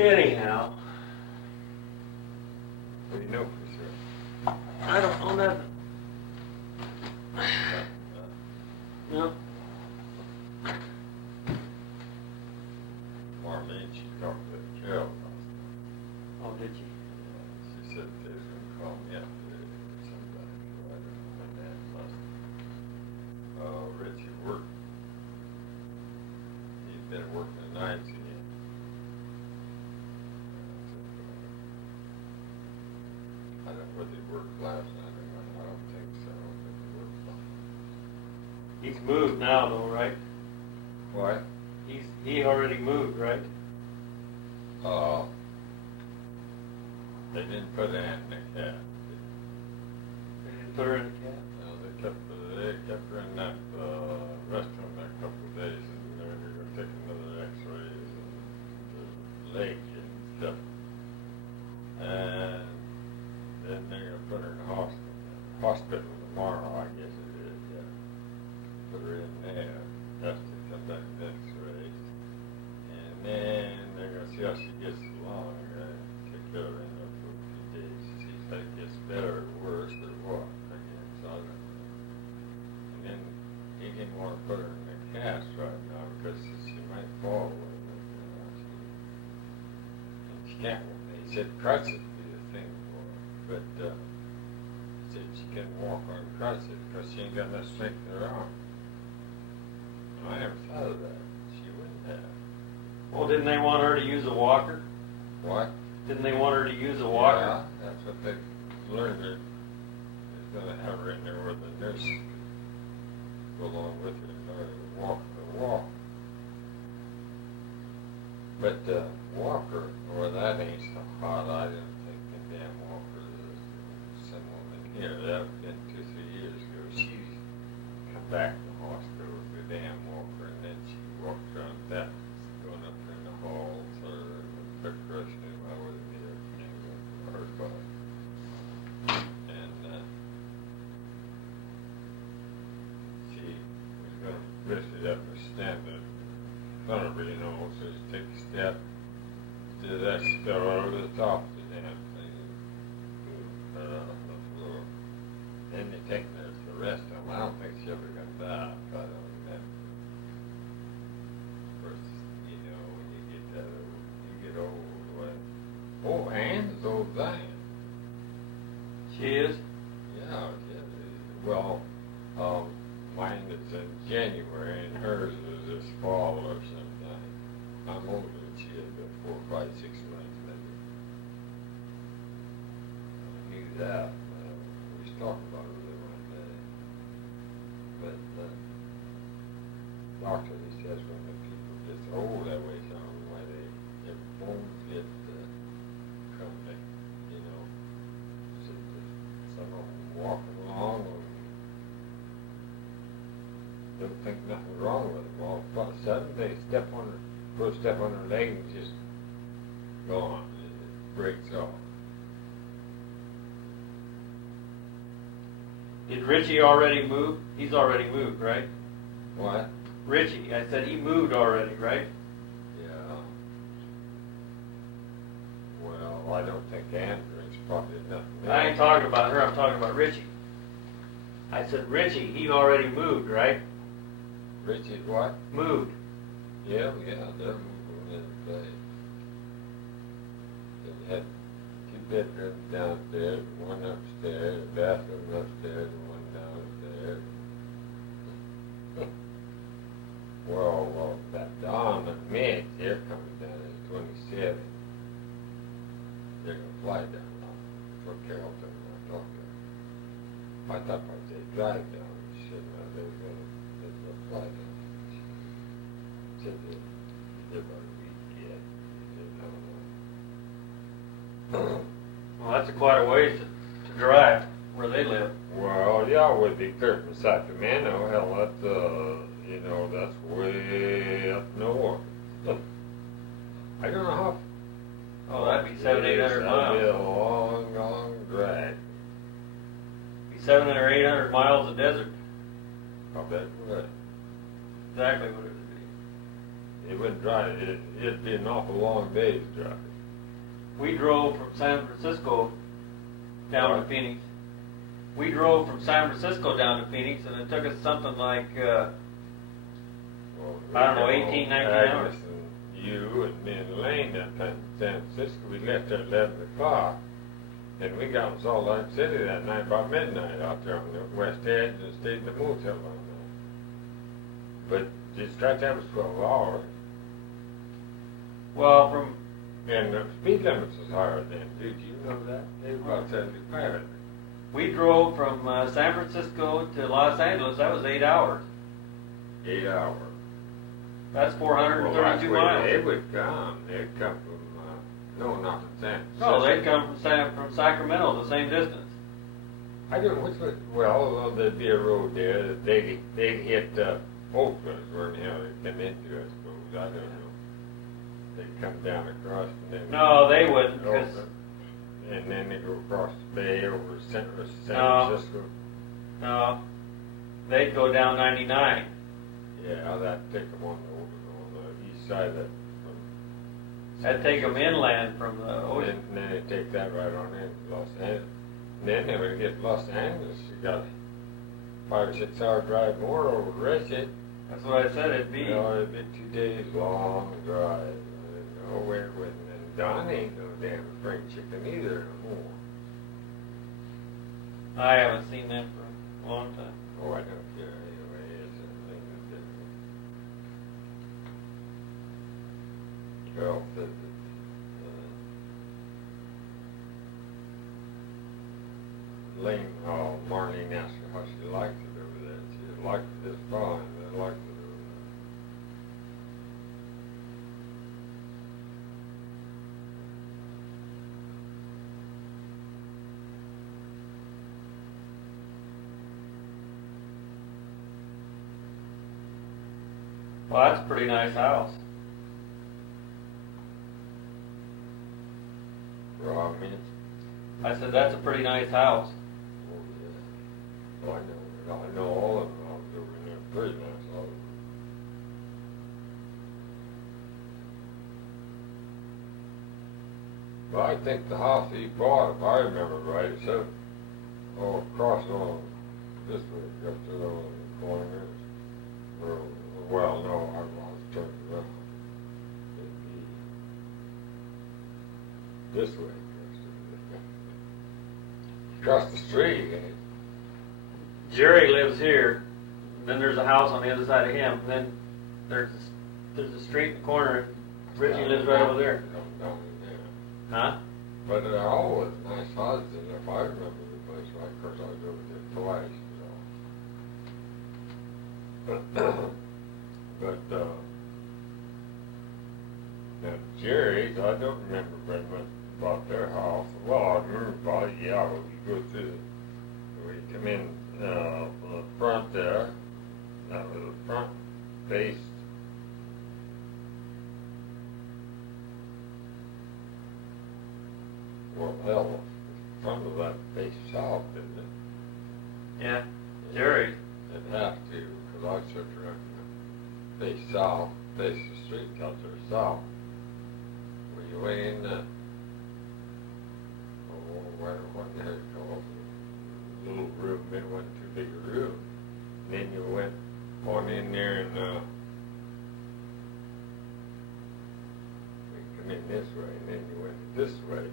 Anyhow, What do you know for sure? I don't know nothing. No. Marlene, she talked to Carol. Oh, did you? She said they was gonna call me up today or somebody, so I don't know when that must. Richie worked. He's been working the nights again. I don't know whether he worked last night or not. I don't think so. I think he worked last night. He's moved now, though, right? What? He already moved, right? They didn't put Ann in the cat. They didn't put her in the cab. No, they kept her in that restroom there a couple of days, and they're going to take another X-rays and the leg and stuff, and then they're going to put her in the hospital tomorrow, I guess it is. Yeah, put her in there. That's to come back with X-rays, and then they're going to see how she gets along. Take care of her in there for a few days, see if that gets better or worse or what. I guess I don't know. And then he didn't want to put her in the cast right now because she might fall with it. You know, and she can't. He said crutches would be the thing for her, but he said she couldn't walk on crutches because she ain't got enough strength in her arm. I never thought of that. She wouldn't have. Well, didn't they want her to use a walker? What? Didn't they want her to use a walker? Yeah, that's what they learned. They're going to have her in there with the nurse go along with her in order to walk the walk. But the walker, well, that ain't so hot. I didn't think the damn walker is some woman here. That was been 2-3 years ago. She's come back to the hospital with the damn walker, and then she walked around that, going up in the halls or the restroom. I wouldn't get everything for her body. And she was going to lift it up and stand in front of her, you know, so she take a step. Instead of that, she fell right over the top of the damn thing and right out on the floor. Then they take her to the rest of them. I don't think she ever got that. I don't remember. Of course, you know, when you get that old, you get old. Well, oh, Ann's old thing. She is? Yeah, well, mine is in January, and hers is this fall or something. I'm older than she is, but 4, 5, 6 months maybe. I knew that. We was talking about it one day. But doctor, he says when the people get old that way, so I don't know why their bones get crumbling, you know. So some of them walking along and don't think nothing wrong with them. All of a sudden they put a step on their leg and just gone. It breaks off. Did Richie already move? He's already moved, right? What? Richie, I said he moved already, right? Yeah. Well, I don't think Andrew's probably enough. I ain't talking about her, I'm talking about Richie. I said Richie, he already moved, right? Richie's what? Moved. Yeah, they're moving in place. They had 2 bedrooms downstairs, 1 upstairs, a bathroom upstairs, and 1 downstairs. Well, that Don and Mitch, they're coming down in 27. They're going to fly down for Carrollton when I talked to her. I thought they'd drive down. She said, no, they're going to fly down. She said they're about a week yet. She said, no. Well, that's quite a ways to drive where they live. Well, yeah, it would be clear from Sacramento. Hell, that's, you know, that's way up north. I don't know how. Oh, that'd be 700-800 miles. That'd be a long, long drag. Be 700 or 800 miles of desert. I bet it would. Exactly what it would be. It wouldn't drive. It'd be an awful long day's drive. We drove from San Francisco down to Phoenix. We drove from San Francisco down to Phoenix, and it took us something like, I don't know, 18, 19 hours. And you and me and Lane up in San Francisco, we left there at 11 o'clock. And we got in Salt Lake City that night about midnight out there on the west edge and stayed in the motel all night. But just right there was 12 hours. Well, from... And the speed limits was higher then, dude. You know that? They were about 75. We drove from San Francisco to Los Angeles. That was 8 hours. 8 hours. That's 432 miles. They would come. They'd come from, no, not from San Francisco. No, they'd come from Sacramento, the same distance. I don't know which way. Well, there'd be a road there that they'd hit Oakland, where the hell they come into, I suppose. I don't know. They'd come down across and then... No, they wouldn't. And then they go across the bay over San Francisco. No, they'd go down 99. Yeah, that'd take them on the east side of that. That'd take them inland from the ocean. And then they take that right on in to Los Angeles. And then when you get to Los Angeles, you got a 5 or 6 hour drive more over Richard. That's what I said it'd be. Well, it'd be 2 days long drive. Nowhere with it. And Don ain't no damn spring chicken either no more. I haven't seen them for a long time. Oh, I don't care anyway. It's a thing that's different. Carol says that Lane, Marlene asked her how she liked it over there. She liked it just fine. They liked it over there. Well, that's a pretty nice house. Raw meat. I said, that's a pretty nice house. Oh, yeah. Oh, I know all of them. I was over in there. Pretty nice, all of them. But I think the house he bought, if I remember right, it said, across on this way, just over the corner. Well, no, I was turned around. It'd be this way. Across the street. Jerry lives here. Then there's a house on the other side of him. Then there's a street in the corner. Richie lives right over there. Down in there. Huh? But there are always nice houses in there, if I remember the place right. Of course, I was over there twice. So. But now Jerry's, I don't remember very much about their house. Well, I remember about it, yeah, when you go through where you come in from the front there, that was the front faced. Well, hell, the front of that faced south, didn't it? Yeah, Jerry. It'd have to, because I took around. Face south, face the street, out there south. Where you went in what the hell you call it? Little room, it wasn't too big a room. And then you went on in there and we come in this way, and then you went this way,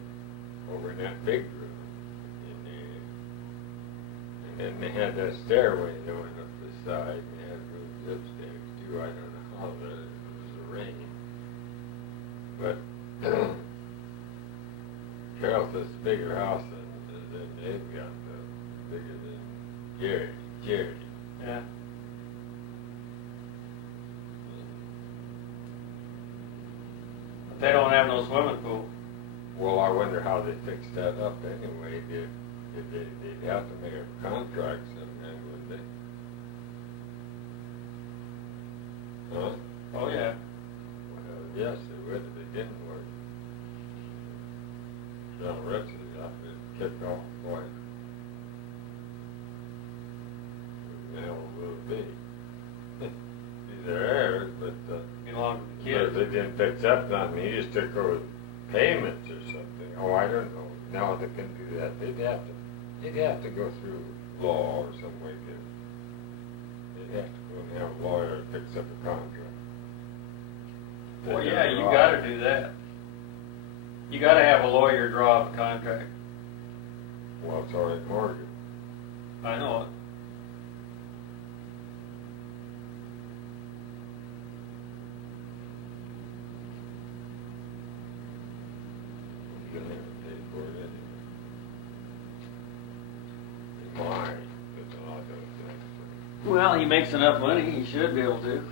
over in that big room. And then they had that stairway going up the side, and they had rooms upstairs. I don't know how it was arranged, but Carol says it's a bigger house than they've got, bigger than Jerry. Yeah. But they don't have no swimming pool. Well, I wonder how they fixed that up anyway. They'd have to make a contract sometime, wouldn't they? Huh? Oh, yeah. Well, yes, it would if it didn't work. John Richards got to kick off boy. Now will be. These are heirs, but belong to the but kids. they didn't fix up nothing. He just took over payments or something. Oh, I don't know. Now they can do that. They'd have to go through law or some way to. They'd have to go and have a lawyer that picks up a contract. Well, yeah, you gotta do that. You gotta have a lawyer draw up a contract. Well, it's already mortgaged. I know it. You're gonna have to pay for it anyway. In mine, it's a lot of things. Well, he makes enough money, he should be able to.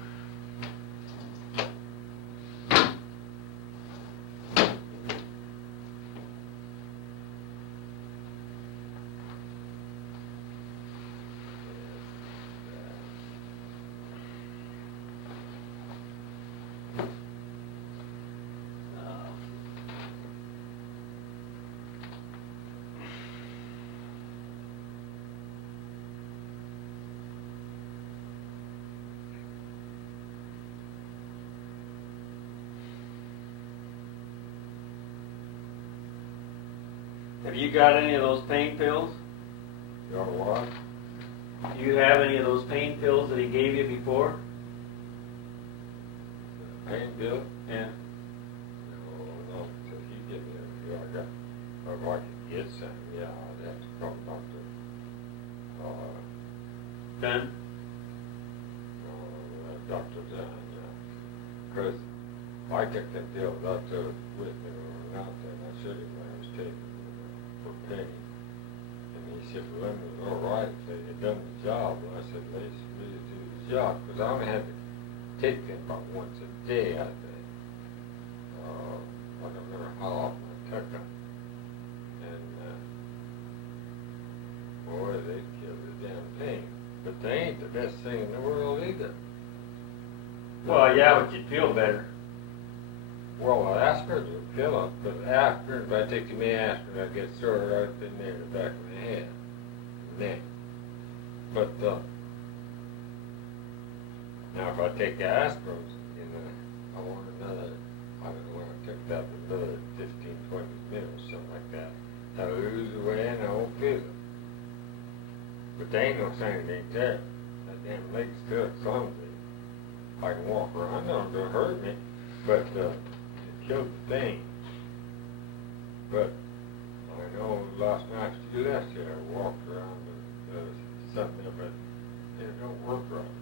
Have you got any of those pain pills? You got what? Do you have any of those pain pills that he gave you before? Pain bill? Yeah. No, so he give me a few. I got, if I could get some, yeah, I'd have to call Dr. Done? Dr. Dunn, yeah. Because I took them pills out there with me when we were out there, and I showed him when I was taking them for pain. And he said, well, it was all right, they had done the job. And I said, they should really do the job, because I only had to take them about once a day, I think. I don't remember how often I took them. And, boy, they killed the damn pain. But they ain't the best thing in the world either. Well, yeah, but you'd feel better. Well, aspirin will kill it, but aspirin, if I take too many aspirin, I get sore right up in there, the back of my head, neck. But, now if I take aspirin, I want another, I don't know when I took that, but another 15, 20 minutes, something like that. I lose away and I won't feel it. But there ain't no sign it ain't there. That damn leg's still clumsy. I can walk around, no, it don't hurt me, but it killed the pain. But I know last night you left here, I walked around and something there, but it don't work right.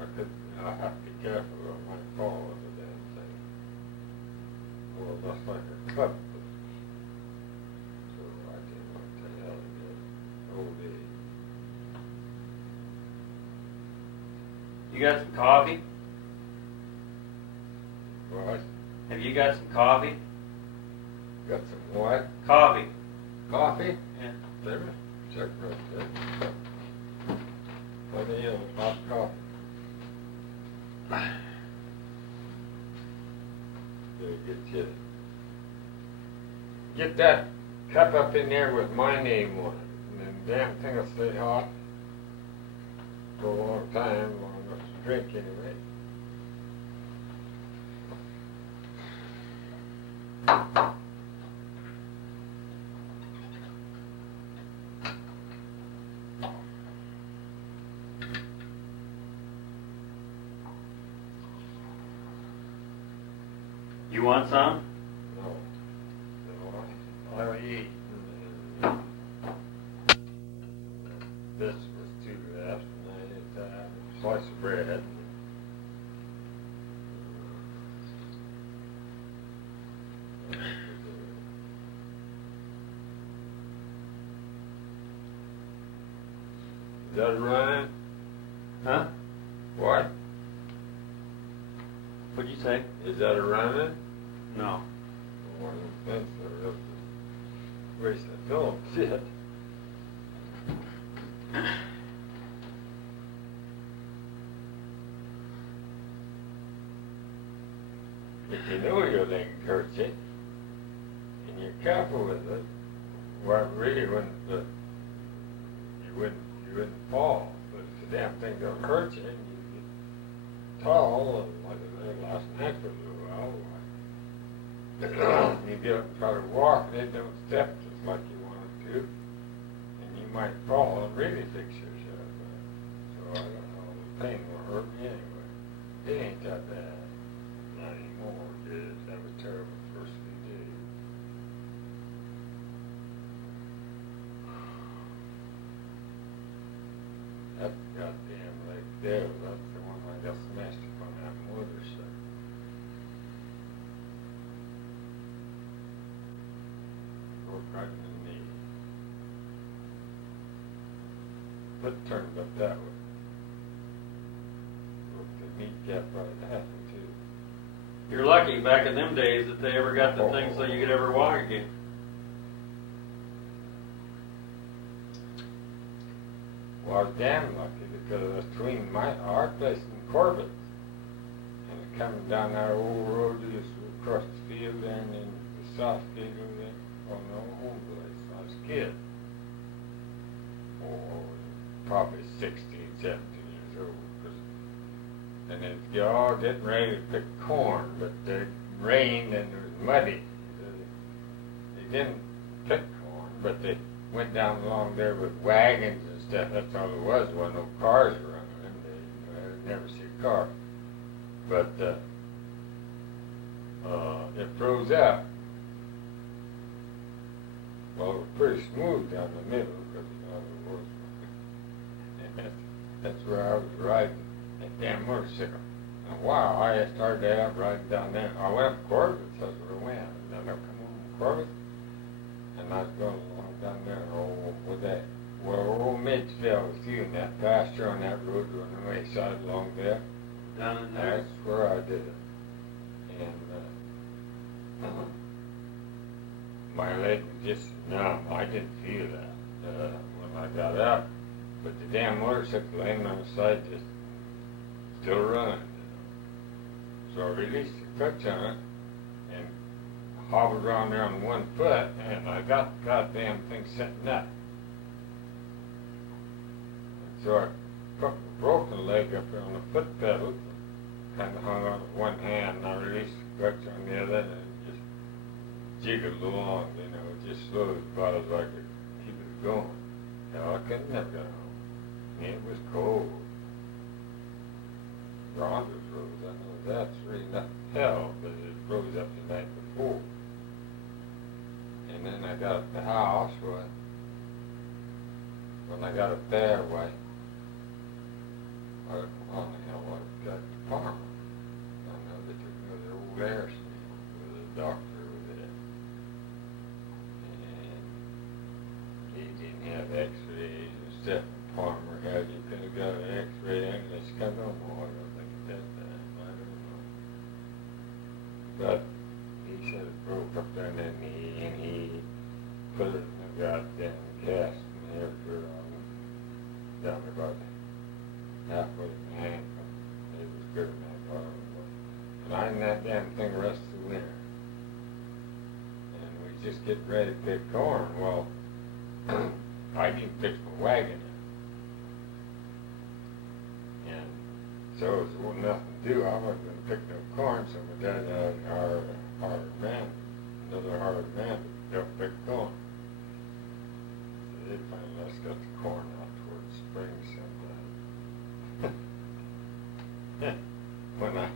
I have to be careful or I might fall on the damn thing. Well, that's like a cut. So I didn't know what the hell it is. Old age. You got some coffee? What? Have you got some coffee? Got some what? Coffee. Coffee? Yeah. There. Check right there. Plenty of hot coffee. There, get that cup up in there with my name on it. And the damn thing will stay hot for a long time, long enough to drink anyway. You want some? No. No, I eat. This was two left, and I ate a slice of bread. Is that right? Huh? What? What'd you say? Is that a running? No. Well, that's a waste of film. Shit. If you know your leg hurts you, and you're careful with it, well, really you wouldn't fall. But if the damn thing don't hurt you, and you get tall, and like I said last night for a little while, You get up and try to walk, and it don't step just like you want it to, and you might fall and really fix yourself. So I don't know, the pain will hurt me anyway. It ain't that bad. Not anymore, kids. That was terrible the first few days. That goddamn leg there, that's the one I got smashed up on that motorcycle. Broke right in the knee. Foot turned up that way. Broke the kneecap right in half in two. You're lucky back in them days that they ever got the thing so you could ever walk again. Well, I was damn lucky because I was between our place and Corbett's. And coming down that old road, just across the field there and then the south field over there. Oh, no, home place. I was a kid. Oh, probably 16, 17 years old. And it's all getting ready to pick corn, but it rained and it was muddy. They didn't pick corn, but they went down along there with wagons and stuff. That's all it was. There wasn't no cars running them days. I never see a car. But it froze up. Well, it was pretty smooth down the middle because it was. That's where I was riding that damn motorcycle. And wow, I started out riding down there. I went up Corbett's, that's where I went. And then I come on Corbett's, and I was going along down there, with that. Well, old Mitch fell with you in that pasture on that road on the wayside along there. Down in there? That's where I did it. And my leg was just numb. I didn't feel that when I got up. But the damn motorcycle laying on the side just still running. So I released the clutch on it and hobbled around there on one foot, and I got the goddamn thing setting up. And so I put the broken leg up there on the foot pedal, kind of hung on with one hand, and I released the clutch on the other, and it just jiggled along, just slowly about as I could keep it going. I couldn't never get home. And it was cold. Rhonda's rose, I know that's really not hell, but it rose up the night before. And then I got at the house, when I got up there, I don't know how the hell I got the farmer. I know they took me to the old air with the doctor over there. And he didn't have x-rays and stuff. Farmer had, you could have got an x-ray and it's come no more. I don't think at that time. I don't know. But he said it broke up there in the knee, and he put it in the goddamn cast in there for down about halfway to my ankle. It was good enough. And I in that damn thing the rest of the winter. And we just getting ready to pick corn. Well, I didn't fix my wagon. So there wasn't nothing to do. I wasn't going to pick no corn, so my dad had another hired man to help pick corn. So they finally just got the corn out towards spring sometime. When I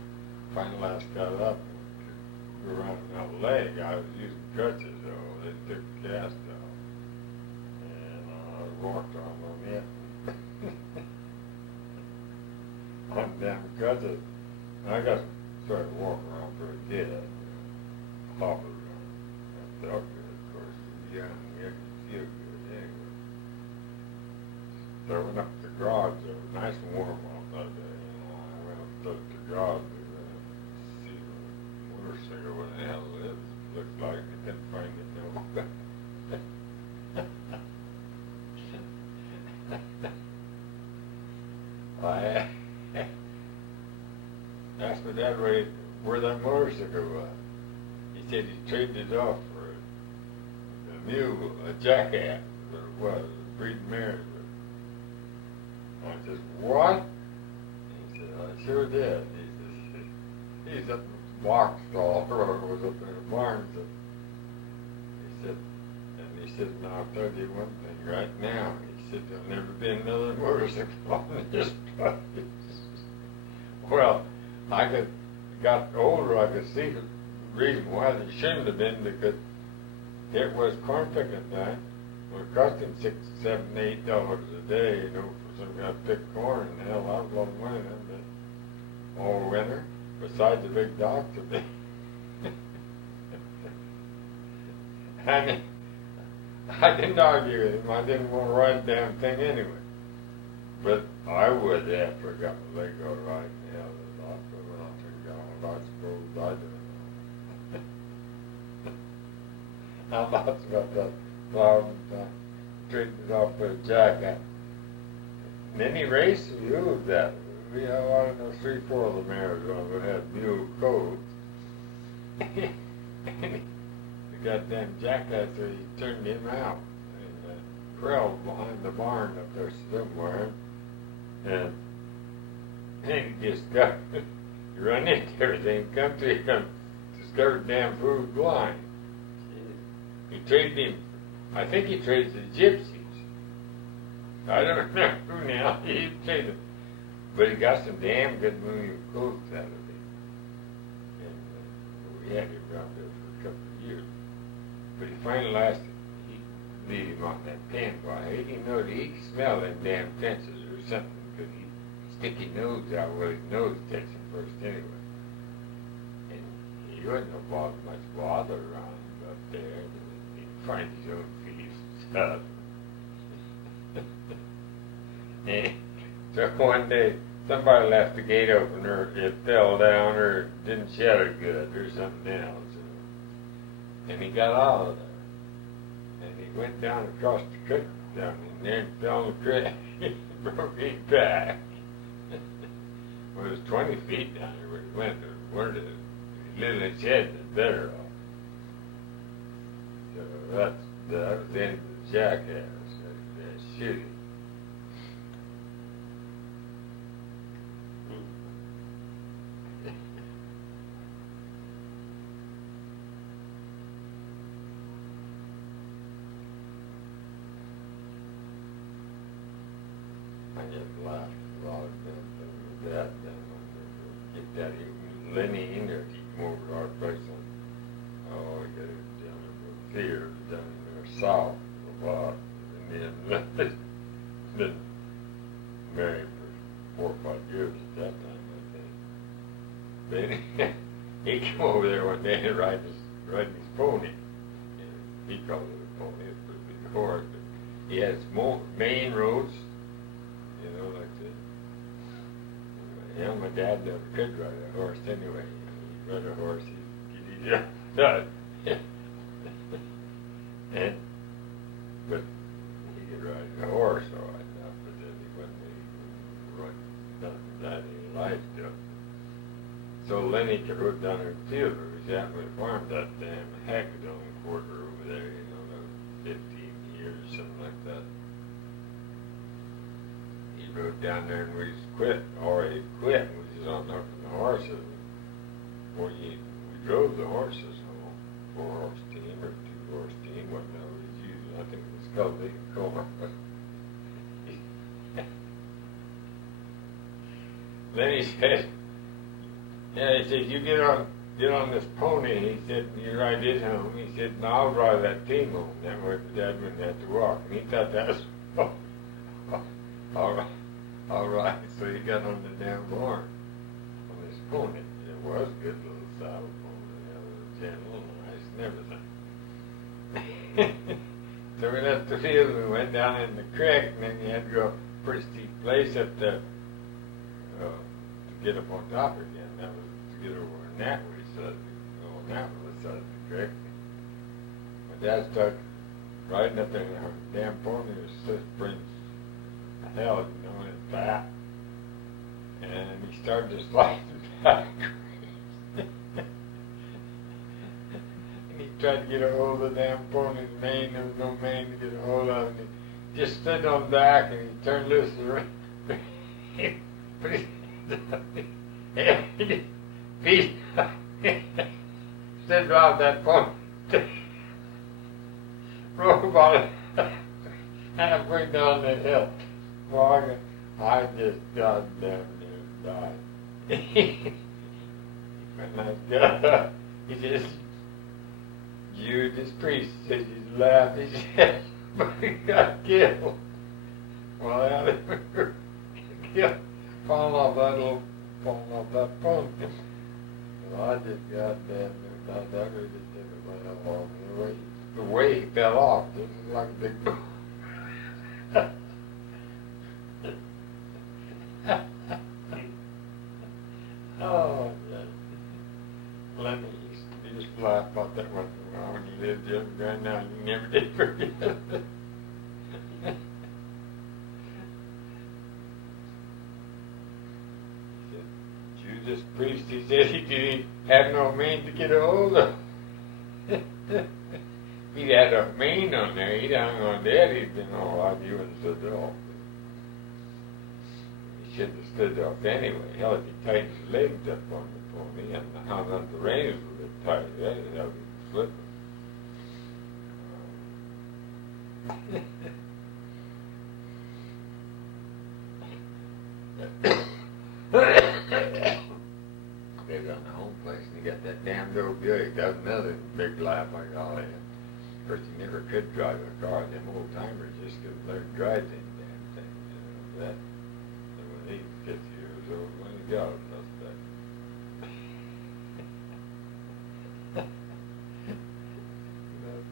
finally last got up and grew around my leg, I was using crutches, so they took the cast off. And I walked on it. I'm damn crutches. I got started walking around pretty good. Hobbled around. I felt good, of course. Young, you can feel good anyway. So I went up to the garage. It was nice and warm out that day. I went up to the garage to see the motorcycle, what the hell it is. Looked like I couldn't find it nowhere. I asked my dad where that motorcycle was. He said he traded it off for a mule, a jackass, what it was, a breeding mare. I said, what? He said, I sure did. He said, he's up in the box stall, or whatever was up in the barn. So he said, now I'll tell you one thing right now. He said, there'll never be another motorcycle on this place. Well, got older, I could see the reason why there shouldn't have been, because it was corn picking time. Well, it cost him $6, $7, $8 a day, you know, for some guy to pick corn, and hell, I was a lot of money then, but all winter, besides the big doctor. And I didn't argue with him. I didn't want to ride the damn thing anyway. But I would after I got my leg all right. Yeah, the doctor went off and got, I suppose I didn't know. How much about that flower trading it off for a jacket? And then he raced and used that. We had, I don't know, 3, 4 of the mares on that had mule coats. The goddamn jackass, he turned him out and corralled behind the barn up there somewhere, and he just got run into everything, come to him, discovered damn food blind. He traded him, I think he traded the gypsies. I don't remember who now, he traded them. But he got some damn good moving coats out of it. And we had him around there for a couple of years. But he finally lasted. He lead him on that pen. Well, I didn't know that he could smell them damn fences or something, because he stick his nose out where his nose takes him first anyway. And he wasn't much bother around up there. He'd find his own feet and stuff. And so one day, somebody left the gate open, or it fell down, or didn't shatter good, or something else. And he got out of there. And he went down across the creek down in there and fell in the creek. Broke his back. Well, it was 20 feet down there where he went. There weren't a little his head was better off. So that was the end of the jackass. That shooting. I just laughed a lot of them with that. Get that Lenny in there, keep him over to our place. Oh, I got it down in the theater, down in there south a lot. And then been married for 4 or 5 years at that time, I think. But he came over there one day and riding his pony. And he called it a pony, it was a big horse. But he had small main roads. You know, like that. Yeah, my dad never could ride a horse anyway. He'd ride a horse, he'd get done. But he could ride a horse all right now, but then he wouldn't run nothing that he liked to. So Lenny could rode down there in the field where he was at with the farm, that damn Hackadone quarter over there, you know, that was 15 years or something like that. He rode down there and we quit, or he quit, and we was on up in the horses. Well, we drove the horses home, 4-horse team or 2-horse team, whatever it was using. I think it was called Big Coma. Then he said, yeah, he said, you get on this pony. He said, you ride it home. He said, no, I'll drive that team home. That way the dad wouldn't have to walk. And he thought that was, all right. So he got on the damn barn on this pony. It was a good little saddle pony. It was gentle and nice and everything. So we left the field and we went down in the creek, and then you had to go a pretty steep place up there to get up on top again. That was to get over on that way side, on that side of the creek. My dad started riding up there, and her damn pony was so springs hell, you know, and fat. And he started to slide back. And he tried to get a hold of the damn pony's mane. There was no mane to get a hold of. And he just stood on back, and he turned loose the ring. But he feet. Stood out that phone. Rode about halfway down the hill. Well, I just goddamn near died. When I got up, he says, Judas Priest says he's laughing. He said, but he got killed. Well, I killed, falling off that phone. Well, I just goddamn near died. That really just took it right off. The way he fell off, this is like a big boom. Oh, yeah. Lenny used to laugh about that once in a while when he lived the other guy. Now you never did forget it. He said, Judas Priest, he said he didn't have no means to get a hold of. He'd had a mane on there. He'd hung on that. He'd been all right. He wouldn't have stood off. He shouldn't have stood off anyway. Hell, if he tightened his legs up on the pony and hung on the reins a bit tight, that'd have him slipping. They was on the home place and he got that damn old Buick. That was another big laugh I got at him. Of course, he never could drive a car. Them old timers just couldn't learn to drive them damn things. You know that. And when he gets years old, when he got them, that's that.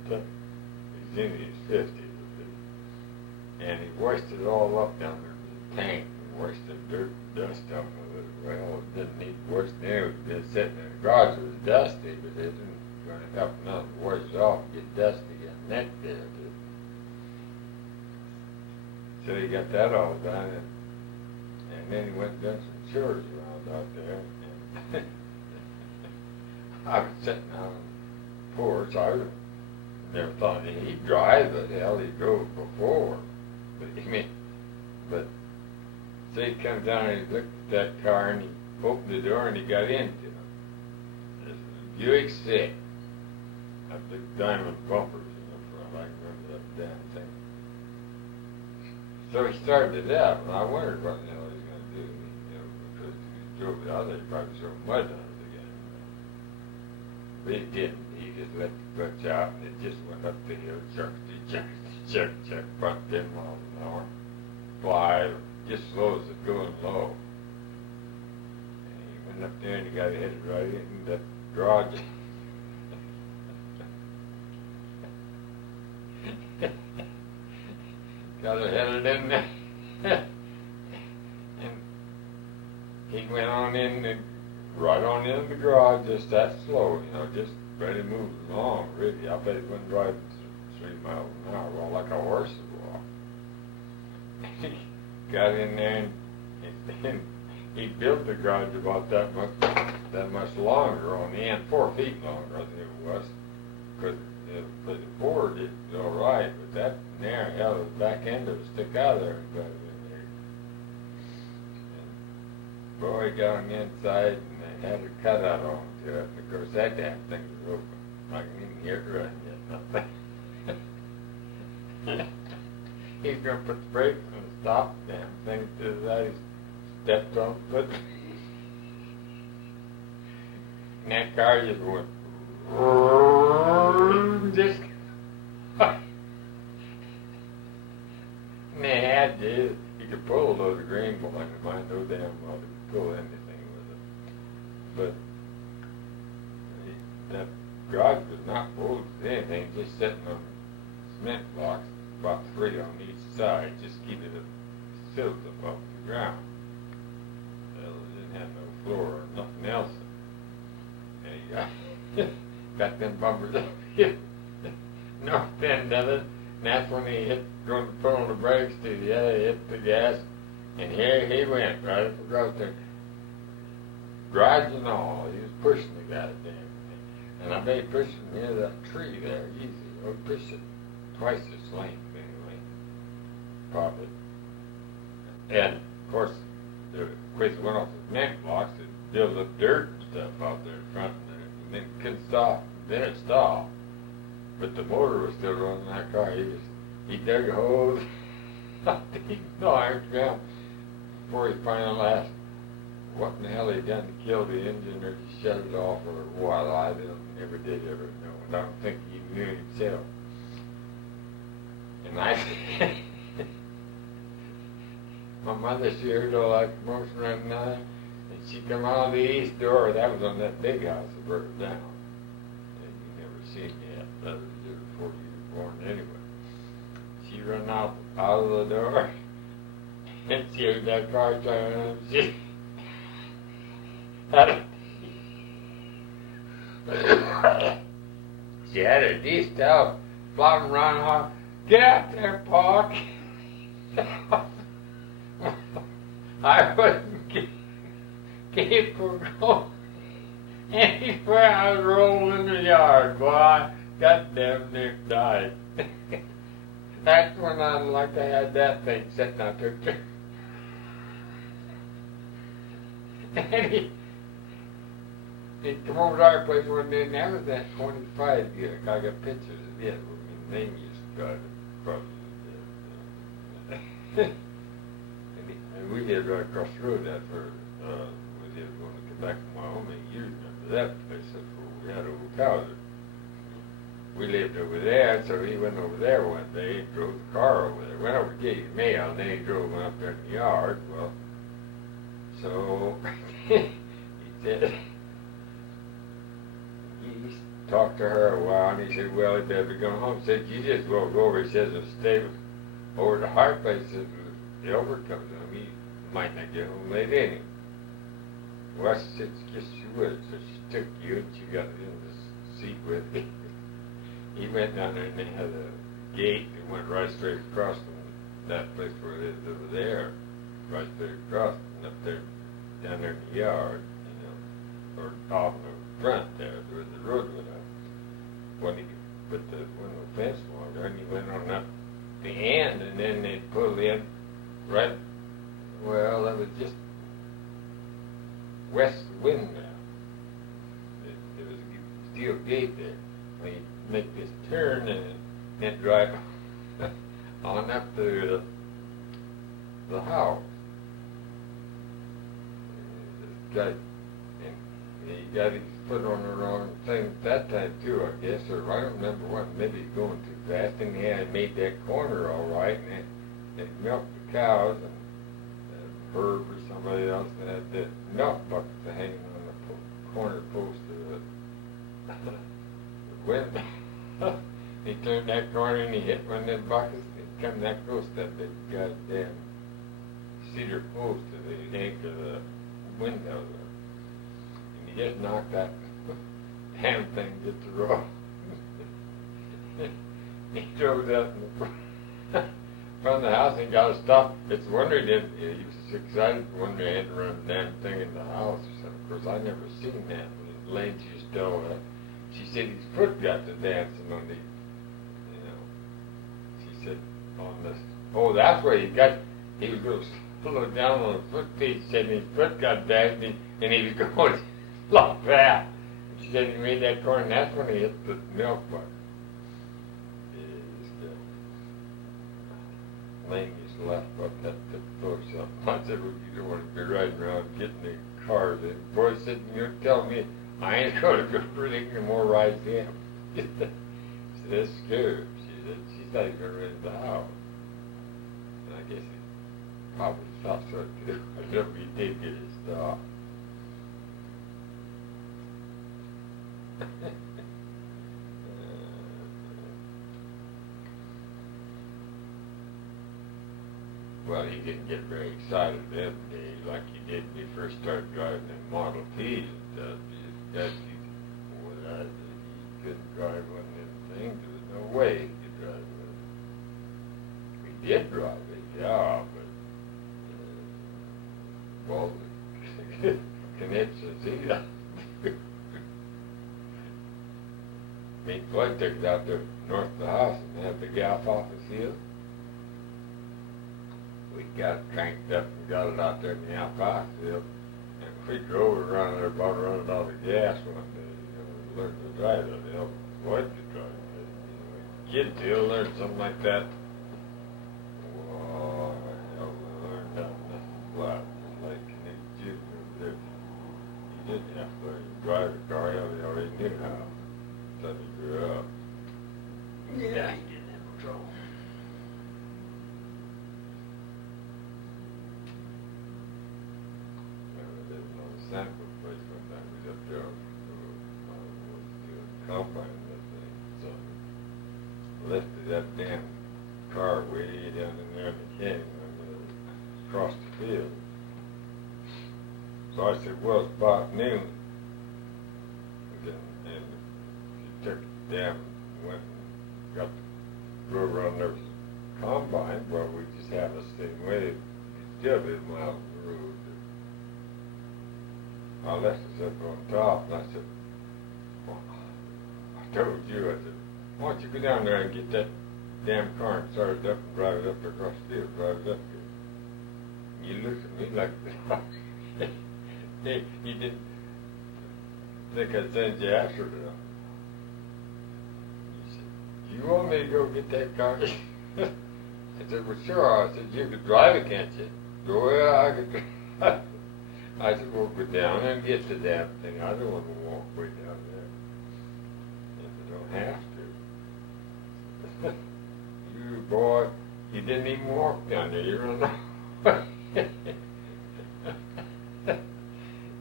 But, he's in his 50s, and he washed it all up down there in the tank and washed the dirt and dust out of it. Well, it didn't need washing there. It was been sitting in the garage. It was dusty, but it didn't going to help nothing to wash it off and get dusty and neck there, too. So he got that all done, and then he went and done some chores around out there. And I was sitting out on the porch. I never thought he'd drive it. Hell, he drove before. But so he comes down and he looked at that car and he opened the door and he got into it. This Buick 6. That big diamond bumpers in the front. I can remember that damn thing. So he started it up, and I wondered what the hell he was going to do. Because if he drove it out there, he'd probably throw mud on it again. But he didn't. He just let the clutch out, and it just went up the hill, chuck, front 10 miles an hour, fly, just slow as it going low. And he went up there, and he got headed right in that garage. Got her headed in there. And he went on in, right on into the garage, just that slow, just ready to move along, really. I bet he wouldn't drive 3 miles an hour, well, like a horse would walk. He got in there, and he built the garage about that much longer on the end, 4 feet longer, I think it was, because the board is all right, but that narrow, hell, the back end of it stick out of there and got it in there. And boy, he got on the inside and they had a cutout onto it. And of course, that damn thing was open. I can even hear it run yet, nothing. He's going to put the brakes on the stop damn thing to that. He stepped on the foot. And that car just went. Just and they had this. You could pull a load of green boy, and mind no damn well to pull anything with it. But that garage was not bolted to anything, just sitting on cement blocks, about 3 on each side, just keeping it silt up off the ground. Well, it didn't have no floor or nothing else. And he got them bumpers up here, north end of it, and that's when he going to pull on the brakes to the other, hit the gas, and here he went, right up across there. Garage and all, he was pushing the goddamn thing. And I bet he pushed him near that tree there, easy. He pushed it twice its length, anyway, probably. And, of course, the quiz went off the cement blocks, it built up dirt and stuff out there in front, and then it couldn't stop. Then it stopped, but the motor was still running that car. He dug a hole, he knocked ground before he finally asked what in the hell he done to kill the engine or to shut it off or what. I never did ever know. I don't think he knew himself. And my mother, she heard all that commotion right now, and she come out of the east door. That was on that big house that burned down. And you never seen that. That was the year before you were born anyway. She run out of the door, and she heard that car driving up. She had her D style flopping around off. Get out there, Paul. I wouldn't keep her going anywhere. I was rolling in the yard, boy. I goddamn near died. That's when I like I had that thing sitting out there. And he'd come over to our place one day, and that was that 25 year. I got pictures of it. I mean, they used to drive across the and we did right across the road. That's where we did when we come back from Wyoming. You remember that place? That's where we had old cows. We lived over there, so he went over there one day and drove the car over there. Went over to get his mail, and then he drove up there in the yard. Well, so he said, he talked to her a while, and he said, well, he better be going home. He said, you just go over. He says, and stay over the hard place. He says, the Elbert comes home. He might not get home late anyway. Well, she said, yes, she would. So she took you, and she got in the seat with me. He went down there, and they had a gate that went right straight across from that place where it is over there, right straight across, and up there, down there in the yard, you know, or off in the front there, where the road went up. When the fence was there, and he went on up the end, and then they pulled in right, well, that was just west of the wind now. There was a steel gate there. When you make this turn and then drive on up to the house. And he got his foot on the wrong thing at that time too, I guess, or I don't remember what, maybe he's going too fast, and he had made that corner all right, and they milked the cows, and Herb or somebody else had the milk bucket hanging on the corner post of the window. He turned that corner and he hit one of them buckets, and he come that close to that big goddamn cedar post to the anchor of the window there. And he just knocked that damn thing against the road. He drove out in the front of the house and got to stop. It's wondering if he was excited, wondering he had to run the damn thing in the house or something. Of course, I never seen that. Lane used to tell her. She said his foot got to dancing on the, you know. She said on this. Oh, that's where he was going to slow down on the foot. She said his foot got dancing and he was going like that. She said he made that corner, and that's when he hit the milk bucket. Lane used to laugh about that or something. I said, well, you don't want to be riding around getting the cars in. The boy said, you're telling me I ain't going to go for any more rides than him. She said, that's scared. She said, she's not even going to rent the house. And I guess he probably thought so too. I know he did get his stop. Well, he didn't get very excited that day like he did when he first started driving them Model Ts and stuff. He couldn't drive one of them things. There was no way he could drive one. He did drive it, yeah, but well, the connections he doesn't do. I mean, Floyd took it out there north of the house and had the gas office here. We got it cranked up and got it out there in the alfalfa field. And We drove around there about running out of gas one day, learned to drive it. They helped wife to drive it. Kids, they'll learn something like that. Well, hell, we learned that nothing flat. Just like Knute Jr. there. He didn't have to learn to drive a car. He already knew how. Until he grew up. Yeah, he didn't have no trouble. There's no sample place one time. We was up there on was doing combine that thing. So lifted that damn car way down in there in the canyon across the field. So I said, well, it's about noon. And she took the damn, went and got the drove around there combine. Well, we just have the same way. Still be miles on the road. I left us up on top, and I said, well, I told you, I said, why don't you go down there and get that damn car and start it up and drive it up there across the field, drive it up here. And you looked at me like, hey, you didn't think I'd send you after it. You said, you want me to go get that car? I said, well, sure. I said, you could drive it, can't you? Oh, yeah, I could drive it. I said, well, go down and get the damn thing. I don't want to walk way down there. If I don't have to. You boy, you didn't even walk down there. You run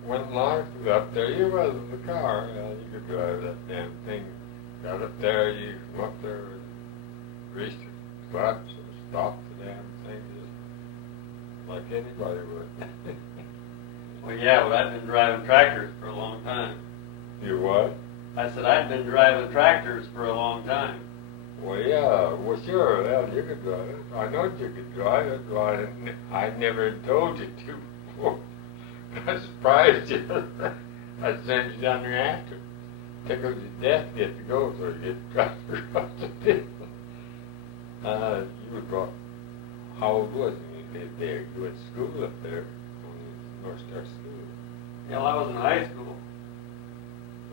went long up there. You was in the car. You could drive that damn thing. Got up there. You come up there and reached the clutch and stopped the damn thing just like anybody would. Well, yeah, but I've been driving tractors for a long time. You what? I said I'd been driving tractors for a long time. Well, yeah, well, sure, hell, you could drive it. I know you could drive it, but I never told you to before. I surprised you. I sent you down there after. Tickled you to death to get to go, so you get to drive across the field. You were about, how old was you when you lived there? You went to school up there, North Star School. Yeah, well, I was in high school.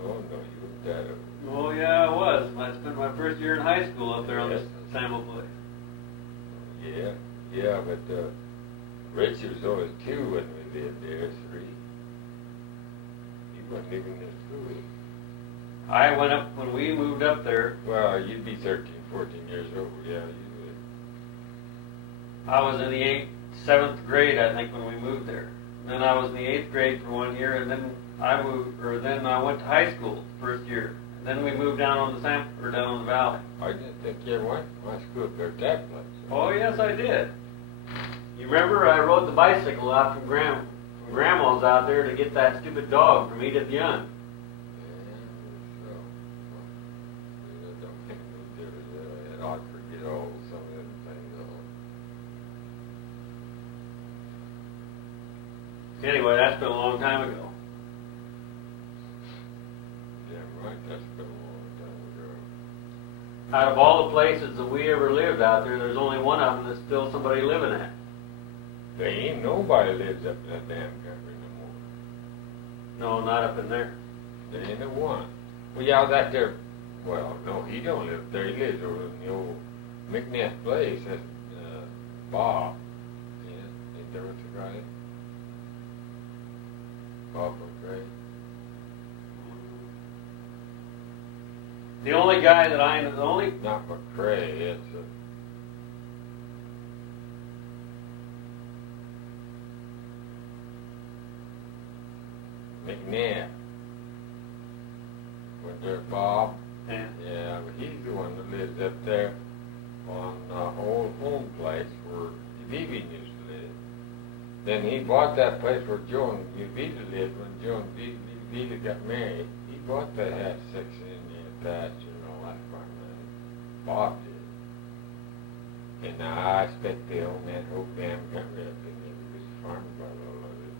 Oh, no, you weren't that old. Oh, yeah, I was. I spent my first year in high school up there on the Sample place. Yeah, but Richie was only 2 when we lived there, 3. He wasn't even in school. I went up, when we moved up there, Well, you'd be 13, 14 years old, yeah, you would. I was in the 7th grade, I think, when we moved there. Then I was in the 8th grade for 1 year, and then I went to high school first year. And then we moved down on the down on the valley. I didn't think you ever went to my school there that place. Oh yes, I did. You remember I rode the bicycle out from Grandma's out there to get that stupid dog from Edith Young. I forget all some of them things. Anyway, that's been a long time ago. Damn right, that's been a long time ago. Out of all the places that we ever lived out there, there's only one of them that's still somebody living at. There ain't nobody lives up in that damn country no more. No, not up in there. There ain't no one. Well, yeah, that there. Well, no, he don't live there. He lives over in the old McNabb place. That's Bob. Yeah, ain't there what you got it? Bob McRae. The only guy that I know, Not McRae, it's McNabb. Went there, Bob. Yeah, but he's the one that lives up there on old home place where Vivi used to live. Then he bought that place where Joan Uvita lived when Joan Uvita got married. He bought that half section in there, pasture and all that farmland. Bob did. And now I expect they own that whole damn country up in there. He was farming by all of it.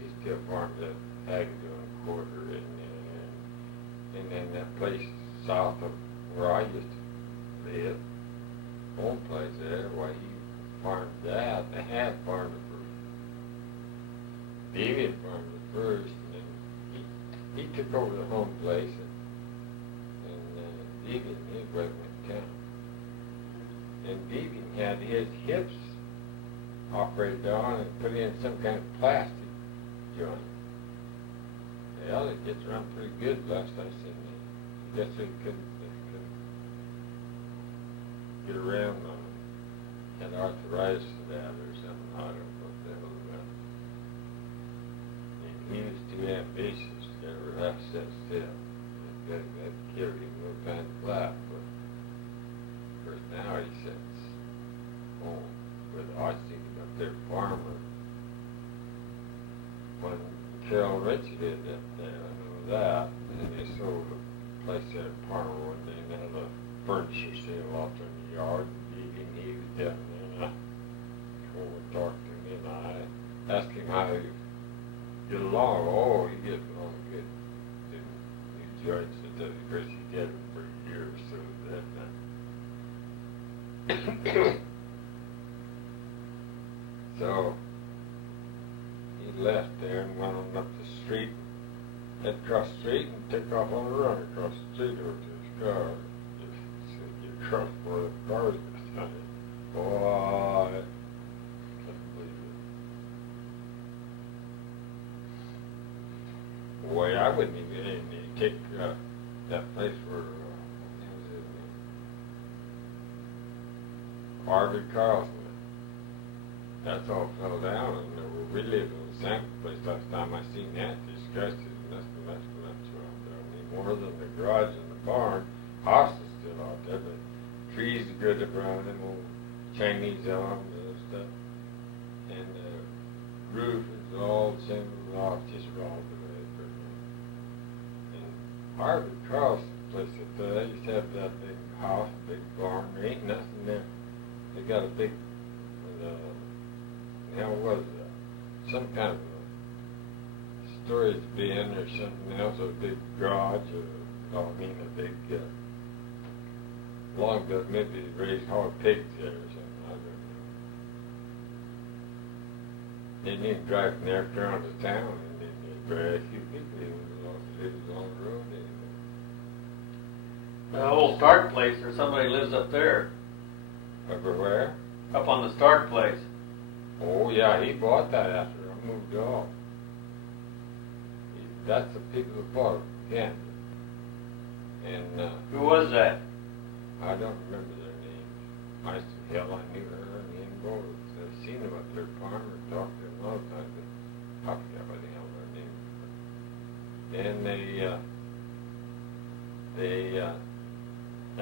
He still farms that Hagedorn quarter in there. And then that place south of where I used to live, home place there, why he farmed that. They had farmed it Deviant farmed it first, and then he took over the home place, and Deviant, his wife went to town. And Deviant had his hips operated on and put in some kind of plastic joint. Well, it gets around pretty good last I seen it. I guess they couldn't get around on it. Had arthritis to that or something. I don't know what the hell it was. And he was too ambitious to ever have set still. That carried him no kind of flap. But of course now he sits home. But I seen him up there farmer when Carol Richie did up there. I know that. And they sold a place there in Parma one day, and they had a furniture sale out there in the yard. And he was down there, and I told him to talk to me, and I asked him how he get along. Oh, he gets along good. He joints it, of course he did it for a year or so. So he left there and went on up the street, head across the street, and took off on a run across the street over to his car. Just get across where the cars were standing. Boy, I couldn't believe it. Boy, I wouldn't even take that place where what was his name? Harvey Carlson. That's all fell down, and we lived in the same place last time I seen that. Disgusted, nothing left around there. I mean, more than the garage and the barn. House is still out there, but trees are good around them, old Chinese elms and stuff. And the roof is all shingled off, just rolled away. And Harvey Carlson's place up there, they used to have that big house, big barn. There ain't nothing there. They got a big, now was some kind of a storage bin or something else, a big garage, or a big long built, maybe raised hog pigs there or something. I don't know. Didn't even drive from there around to town, and didn't very few people even lived on the road anymore. The old Stark place, or somebody lives up there. Everywhere? Up on the Stark place. Oh, yeah, he bought that after I moved off. That's the people that bought it, Kansas. And, who was that? I don't remember their names. I knew her and him both. I've seen them up there, farmer, talked to them a lot of times, but I forgot what the hell their names were. And they,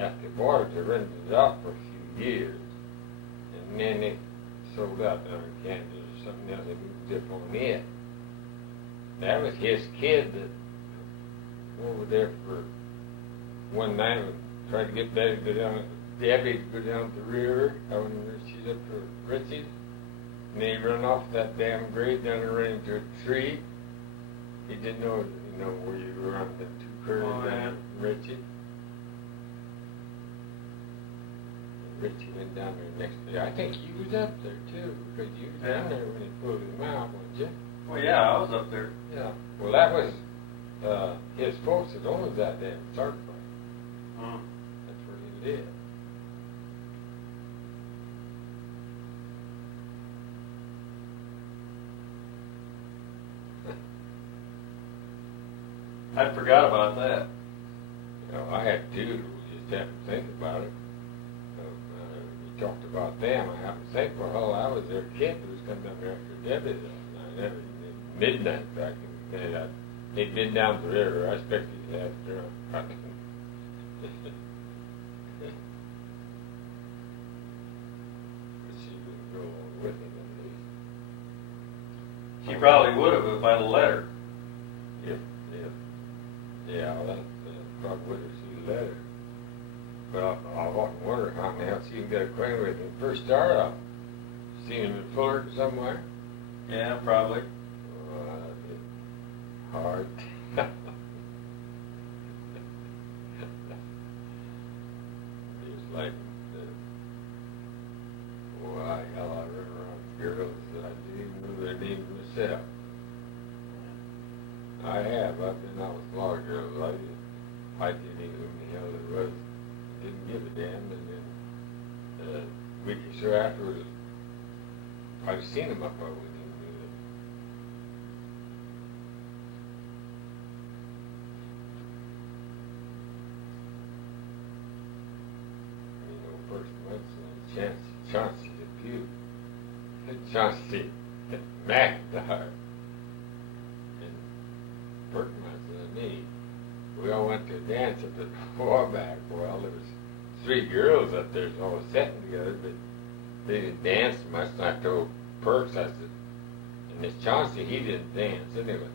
after they bought it, they rented it out for a few years. And then they sold out down in Kansas or something else. They moved up on it. That was his kid that over there for one night and tried to get Debbie to go down the river. When she's up for Richie's. And they run off that damn grade down and ran into a tree. He didn't know, where you were on the two curves down Richie. Richie went down there next day. I think you was up there too, because you was down there when he pulled him out, wasn't you? Well, yeah, I was up there. Yeah. Well, that was his folks that owned that damn Stark place. That's where he lived. I forgot about that. I had two. Just happened to think about it. We talked about them. I happened to think, well, I was their kid who was coming down there after Debbie. Midnight back in the day. They'd been down the river. I expected to have drunk. But she wouldn't go along with him at least. She probably would have if I'd have let her. Yeah, that probably would have she let her. But I often wonder how in the hell she can get acquainted with him. First start off, seen him in Fullerton somewhere? Yeah, probably. That'd be hard. It's like, hell, I run around girls that I didn't even know their names myself. I've been out with a lot of girls. I didn't even know who the hell there was. Didn't give a damn. And then a week or so afterwards, I've seen him up there with him. You know, first month's Chauncey Depew, Chauncey McIntyre, and Perkins and me. We all went to a dance at the Warback. Well, there was 3 girls up there all sitting together, but they didn't dance much. And I told Perks, I said, and this Chauncey, he didn't dance anyway.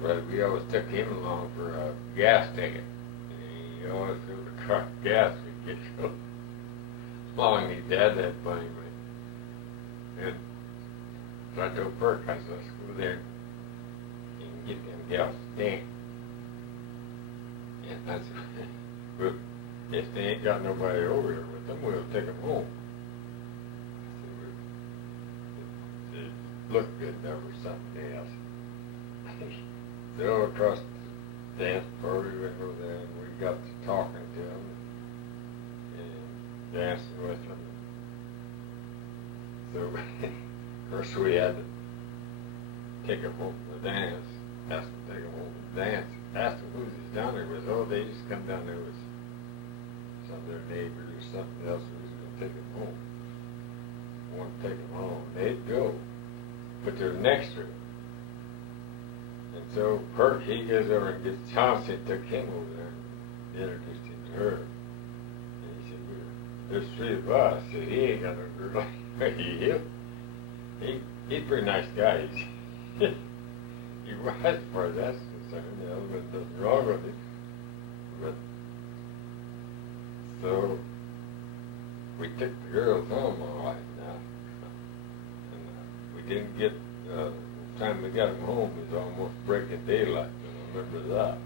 But we always took him along for a gas ticket. He always filled the car with gas we'd get to. As long as he had that funny money. And so I told Perk, I said, let's go there and get them gals to dance. And I said, well, if they ain't got nobody over here with them, we'll take them home. I said, it looked good, there was something else. So across the dance floor, we went over there and we got to talking to them and dancing with them. So, of course, we had to take them home to the dance, ask them to take them home to the dance, ask them who was down there with. Oh, they just come down there with some of their neighbors or something else who was going to take them home. Want to take them home. They'd go, but they're next to them. And so Perk, he goes over and gets Chauncey and took him over there and introduced him to her. And he said, well, there's 3 of us. I said, he ain't got no girl. He's a pretty nice guy. He was as far as that's concerned. You know, but nothing wrong with him. But so we took the girls home all right now. And we didn't get the time we got them home was almost breaking daylight. I remember that.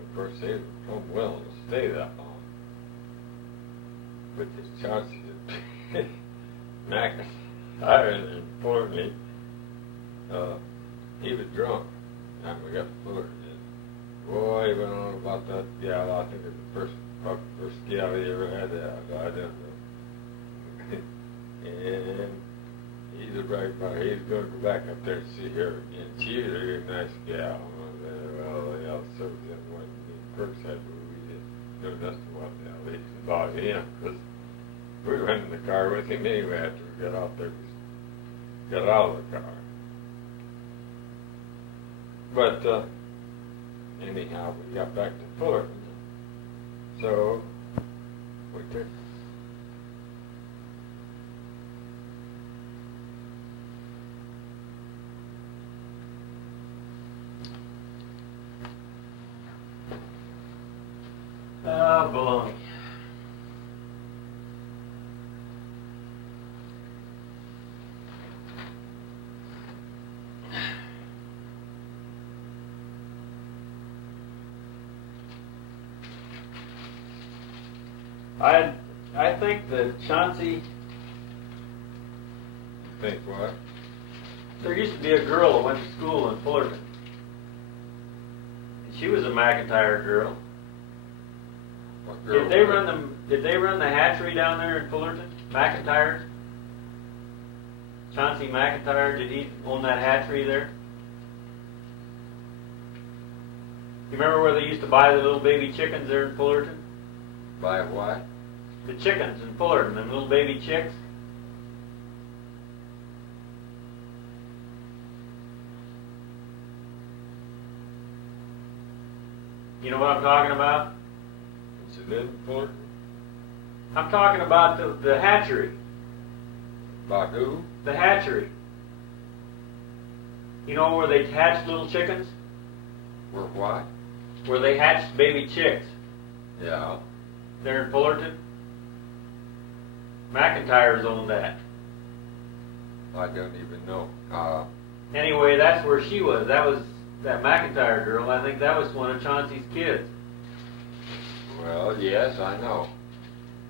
Of course, they were home willing to stay that long. But this Chauncey McIntyre, importantly, he was drunk. And we got to Fullerton. Boy, he went on about that gal. I think it was probably the first gal he ever had. I don't know. And he's a bright boy. He's going to go back up there and see her again. She was a really nice gal. Well, they all so then when Perk said we didn't know nothing about him because we went in the car with him anyway after we got out there. Got out of the car. But anyhow, we got back to Fullerton. So we took. Baloney. I think that Chauncey. Think what? There used to be a girl that went to school in Fullerton. And she was a McIntyre girl. What girl? Did they run the hatchery down there in Fullerton? McIntyre? Chauncey McIntyre, did he own that hatchery there? You remember where they used to buy the little baby chickens there in Fullerton? Buy what? The chickens in Fullerton, them little baby chicks. You know what I'm talking about? She lived in Fullerton? I'm talking about the hatchery. About who? The hatchery. You know where they hatch little chickens? Where what? Where they hatch baby chicks. Yeah. There in Fullerton. McIntyre's owned that. I don't even know. Anyway, that's where she was. That was that McIntyre girl. I think that was one of Chauncey's kids. Well, yes, I know.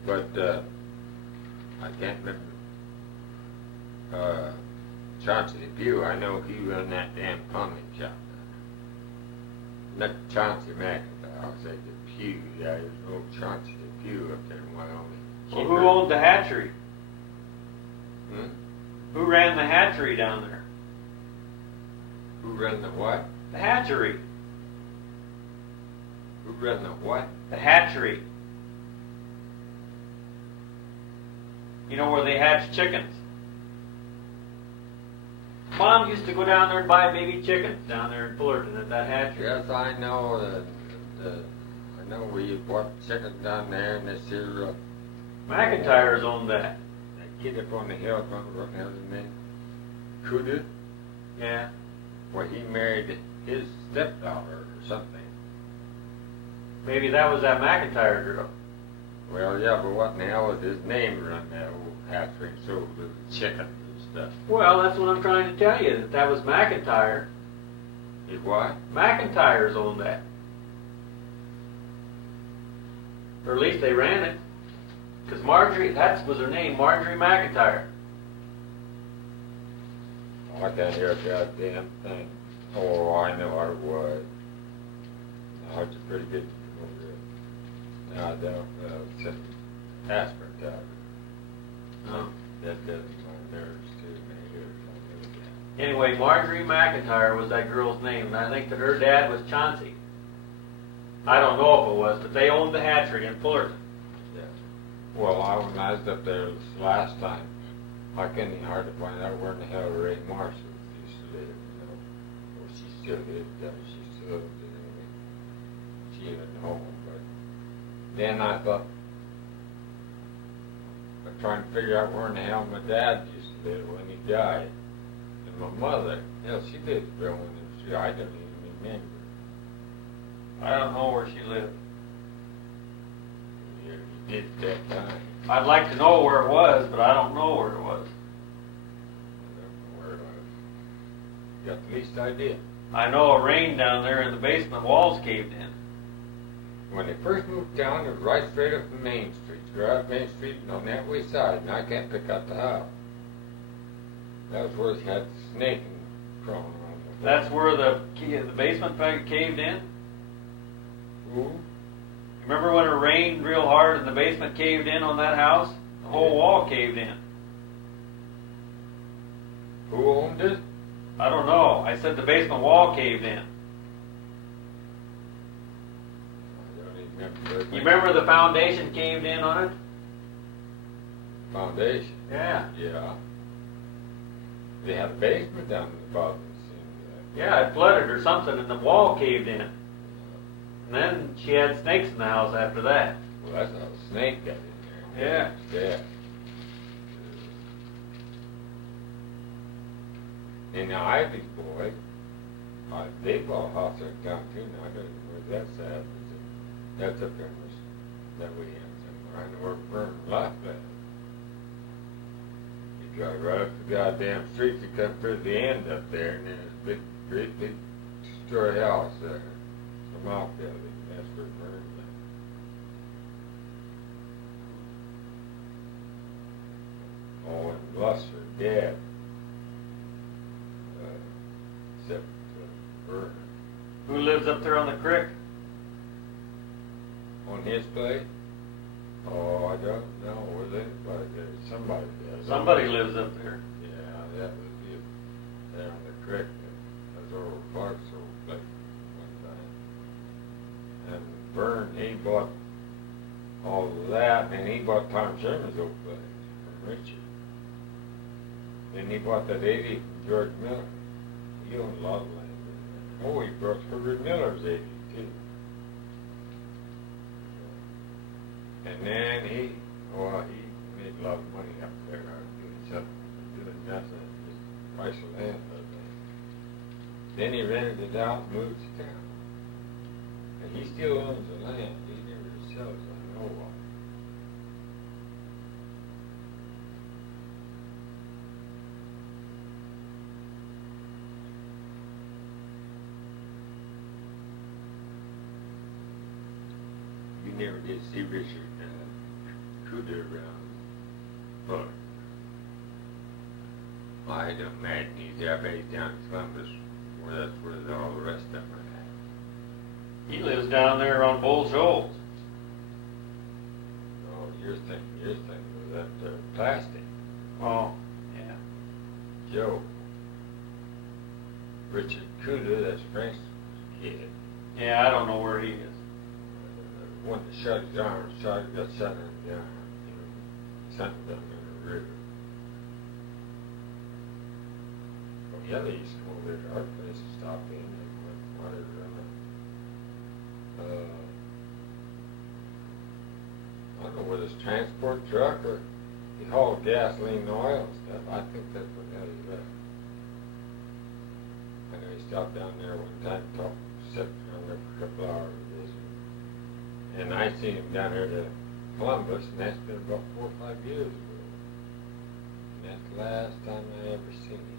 But I can't remember. Chauncey Depew, I know he run that damn plumbing shop. Not Chauncey McIntyre, I say Depew. Yeah, there's no Chauncey Depew up there in Wyoming. Well, who owned the hatchery? Hmm? Who ran the hatchery down there? Who run the what? The hatchery. Who run the what? The hatchery. You know where they hatch chickens? Mom used to go down there and buy baby chickens down there in Fullerton at that hatchery. Yes, I know. I know where you bought chicken down there, and this here. McIntyre's owned that. That kid up on the hill, remember what the hell's his name? Knute? Yeah. Well, he married his stepdaughter or something. Maybe that was that McIntyre girl. Well, yeah, but what in the hell is his name run that old hatchery and sold the chickens and stuff? Well, that's what I'm trying to tell you, that was McIntyre. He what? McIntyre's owned that. Or at least they ran it. Because Marjorie, that was her name, Marjorie McIntyre. Oh, I can't hear a goddamn thing. Oh, I know what it was. No, it's a pretty good no, I don't. Some aspirin tablet. No. That does my nerves too many years. I know that. Anyway, Marjorie McIntyre was that girl's name, and I think that her dad was Chauncey. I don't know if it was, but they owned the hatchery in Fullerton. Yeah. Well, when I was up there this last time, I couldn't even hardly find out where in the hell Ray Marshall used to live, you know. Well, she still lived there. She still lived anyway. She even home, but then I thought, I'm trying to figure out where in the hell my dad used to live when he died. And my mother, hell, she lived there when I don't even remember. I don't know where she lived. Yeah, you did that time. I'd like to know where it was, but I don't know where it was. I don't know where it was. You got the least idea. I know it rained down there and the basement walls caved in. When they first moved down, it was right straight up from Main Street. You're out Main Street and on that way side, and I can't pick out the house. That was where it had snake crawling around the floor. That's where the basement caved in? Who? Remember when it rained real hard and the basement caved in on that house? The whole wall caved in. Who owned it? I don't know. I said the basement wall caved in. I don't even remember. You remember the foundation caved in on it? Foundation? Yeah. Yeah. They had a basement down in the bottom. Yeah, it flooded or something and the wall caved in. And then she had snakes in the house after that. Well, that's how a snake got in Yeah. there. Yeah. And the Ivy's boy, they bought a house there in town too. Now, I don't know where that's at. That's up there that way in somewhere. I know where Vern left that. You drive right up the goddamn street, you come through the end up there, and then there's a great big story house there. From out there, that's where Vern lived. Oh, and bless her dad, except Vern. Who lives up there on the creek? On his place? Oh, I don't know. Was anybody there? Somebody does. Somebody lives up there. Yeah, that would be there on the creek. That was over Clark's old place one time. And Vern, he bought all of that, and he bought Tom Sherman's old place from Richard. Then he bought that 80 from George Miller. He owned a lot of land in there. Oh, he bought Herbert Miller's 80 too. And then he made a lot of money up there doing nothing, just price of land. Then he rented it out and moved to town. And he still owns the land. He never sells it, I know of. You never did see Richard Knute around. But I don't imagine he's there, but he's down in Columbus, where that's where all the rest of them are at. He lives down there on Bull Shoals. Oh, you're thinking of that plastic. Oh, yeah. Joe. Richard Cuda, that's Frank's kid. Yeah, I don't know where he is. The one that shot his arm, got shot in the arm, something down in the river. Oh, yeah, they used to come over there to our place to stop in and while they were running. I don't know whether it's transport truck or he hauled gasoline and oil and stuff. I think that's what the hell he left. I know he stopped down there one time, sat down there for a couple hours. And I seen him down there to Columbus, and that's been about 4 or 5 years ago. And that's the last time I ever seen him.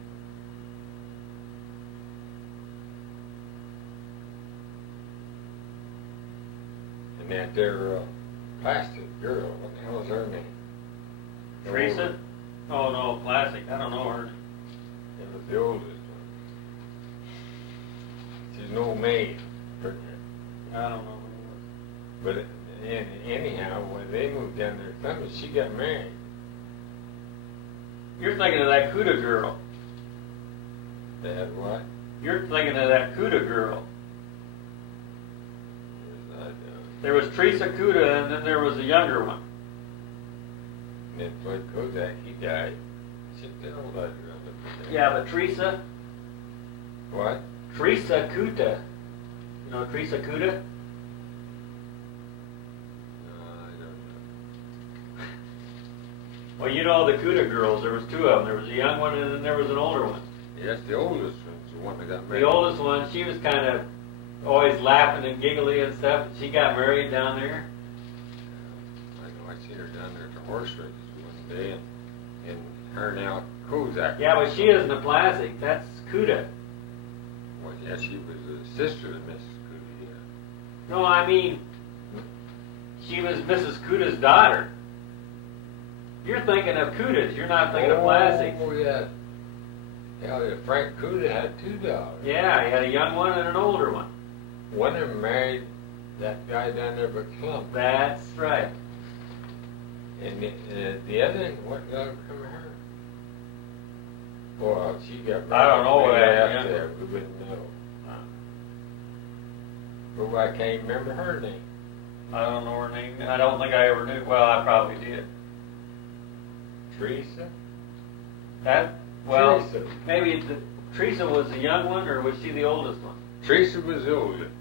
And that there plastic girl, what the hell is her name? Teresa? Oh, no, Plastic. I don't know her. It was the oldest one. She's an old maid. I don't know. But anyhow, when they moved down there to Columbus, she got married. You're thinking of that Cuda girl. They had what? You're thinking of that Cuda girl. Where's that? There was Teresa Cuda, and then there was a younger one. And then Floyd Kozak, he died. Shit, the old lady around up there. Yeah, but Teresa? What? Teresa Cuda. You know Teresa Cuda? Well, you know the Cuda girls. There was 2 of them. There was a young one, and then there was an older one. Yes, the oldest one's the one that got married. The oldest one, she was kind of always laughing and giggly and stuff. She got married down there. I know. I seen her down there at the horse races one day, and her now Kozak. Yeah, but she isn't a Plastic. That's Cuda. Well, yeah, she was a sister of Mrs. Cuda. Yeah. No, I mean, she was Mrs. Cuda's daughter. You're thinking of Cudas. You're not thinking of Plastics. Oh, yeah. Yeah, Frank Cuda had 2 daughters. Yeah, he had a young one and an older one. One of them married that guy down there by Columbus. That's right. And the other one, what got from her? Well, she got married. I don't know what after happened. that. We wouldn't know. But I can't remember her name. I don't know her name. I don't think I ever knew. Well, I probably did. Teresa? Well, Teresa. maybe Teresa was the young one, or was she the oldest one? Teresa was older.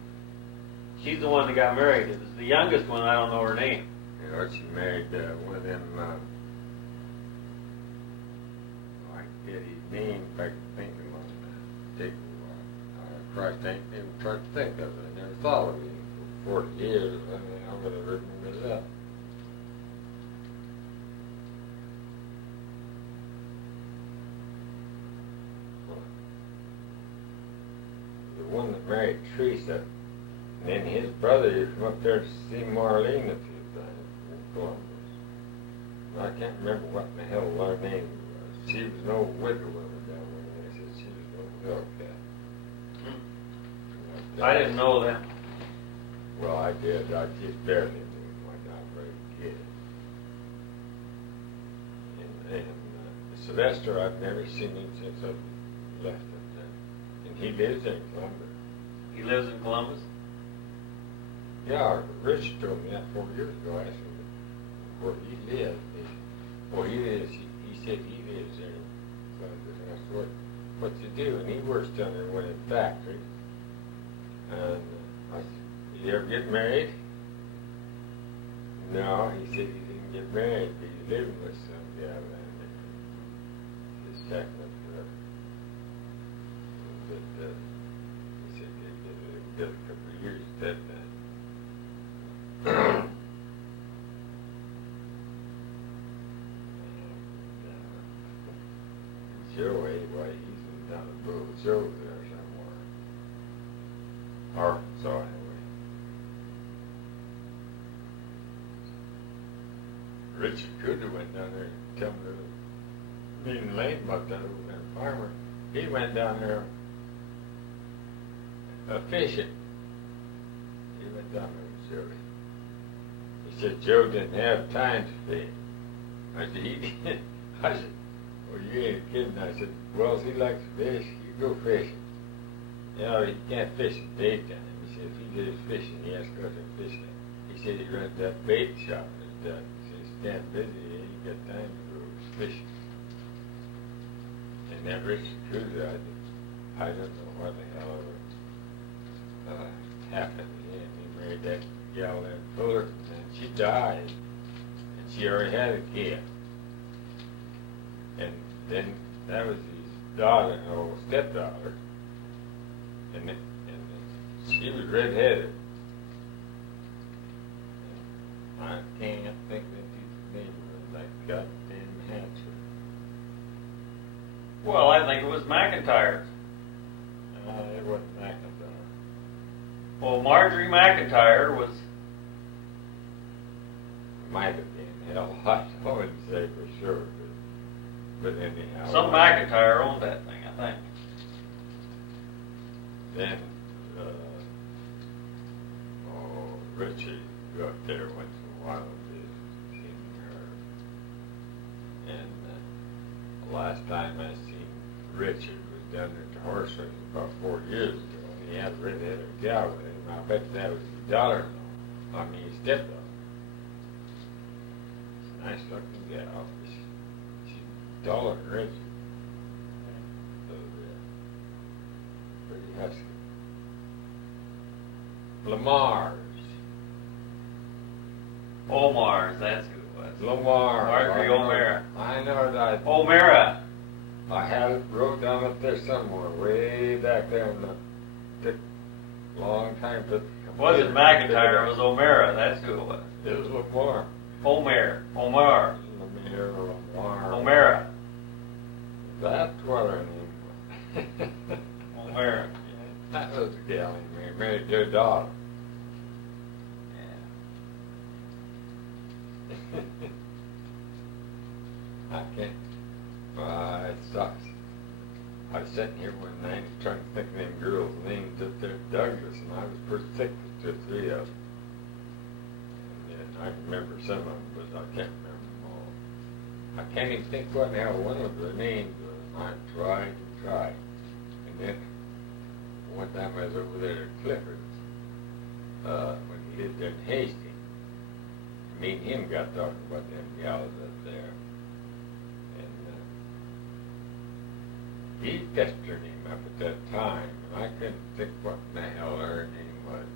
She's the one that got married. It was the youngest one. I don't know her name. You know, she married one of them, I forget his name, if I can think of him. Take Christ, I ain't even trying to think of it. I never thought of him for 40 years. I mean, I'm going to remember it up. The one that married Teresa, and then his brother used to come up there to see Marlene a few times in Columbus. And I can't remember what in the hell her name was. She was no widow woman down there. They said she was no Hellcat. I didn't know that. Well, I did. I just barely knew like I was a kid. And Sylvester, I've never seen him since I left him there. And he lives in Columbus. He lives in Columbus? Yeah, Rich told me that 4 years ago. I asked him where he lives. He lives, he said he lives there in Columbus. And I said, what's he do? And he works down there in one of the factories. And I said, you ever get married? No, he said he didn't get married, but he's living with some guy down there. Just checking up there. But he said he did a couple of years at that time. Joe, anyway, he's down the road. Joe's there somewhere. Arkansas, anyway. Richard Cuda went down there and tell me there was being lame about that over there in farmer, he went down there fishing. He went down there with Joe. He said Joe didn't have time to fish. I said, he did. I said, well, you ain't kidding. I said, well, if he likes to fish, you go fishing. You know, he can't fish in daytime. He said, if he goes fishing, he has to go to fishing. He said he runs that bait shop. And he's damn busy. He ain't got time to go fishing. And that Richard Cruiser, I don't know what the hell happened to him. He married that gal in Fullerton, and she died. And she already had a kid. And then that was his daughter, or stepdaughter. And she was redheaded. I can't think of his name, but that goddamn Hatcher. Well, I think it was McIntyre's. It wasn't McIntyre. Well, Marjorie McIntyre was. Might have been. Hell, I wouldn't say for sure, but anyhow. Some McIntyre owned that thing, I think. Then, Richie go up there once in a while and visit her. And the last time I seen Richard was down there at the horse race about 4 years ago, and he had a redheaded gal with him. I bet that was his daughter-in-law. I mean, his stepdaughter. She's a nice looking gal. She's taller than Richard. So, pretty husky. Lamar's. Omar's, that's who it was. Lamar. Marjorie O'Mara. I know that. O'Mara. I had it wrote down up there somewhere, way back there in the long time. But It wasn't McIntyre, it was O'Mara, that's who it was. It was Lamar. Omar. Lamar or Lamar. O'Mara. That's what her name was. O'Mara. That was the gal he married their daughter. I can't. It sucks. I was sitting here one night trying to think of them girls' names up there at Douglas, and I was pretty sick with 2 or 3 of them. And I can remember some of them, but I can't remember them all. I can't even think what the hell one of their names was. I tried and tried. And then one time I was over there at Clifford's, when he lived there in Hastings. Me and him got talking about them gals up there. And he pestered him up at that time, and I couldn't think what the hell her name was.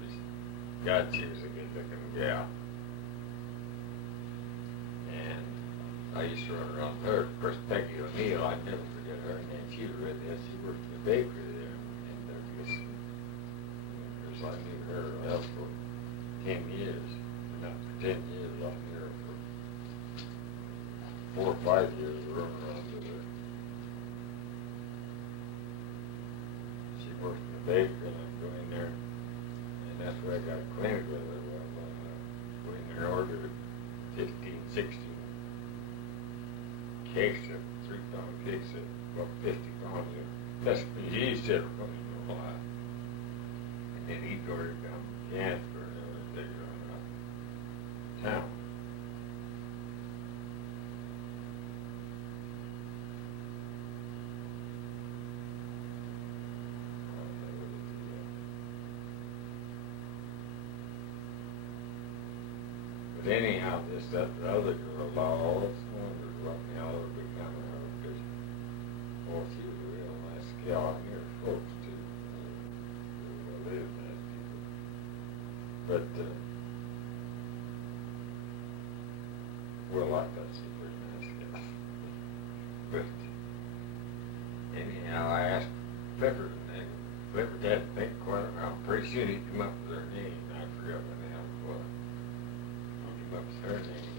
God, she was a good-looking gal. And I used to run around with her. Of course, Peggy O'Neill, I'd never forget her name. She was right there. She worked in the bakery there in Douglas. Of course, I knew her well for 10 years. Not for 10 years. I knew her for 4 or 5 years running around with her. She worked in the bakery, and I'd go in there, and that's where I got acquainted with her. Well, go in there and order 15, 16 cakes of 3-pound cakes of about 50 pounds of recipe yeast that were going to a lot. And then he'd order down Canterbury and take her around town. But anyhow, that other girl, Law, it's wondered what the hell would become of her, because, well, she was a real nice gal. I knew her folks, too. They were nice people. But, well, I thought she was a very nice gal. But, anyhow, I asked Clifford, and Clifford had to think quite a while. Pretty soon he'd come up with her name. I forgot what the hell it was. He came up with her name.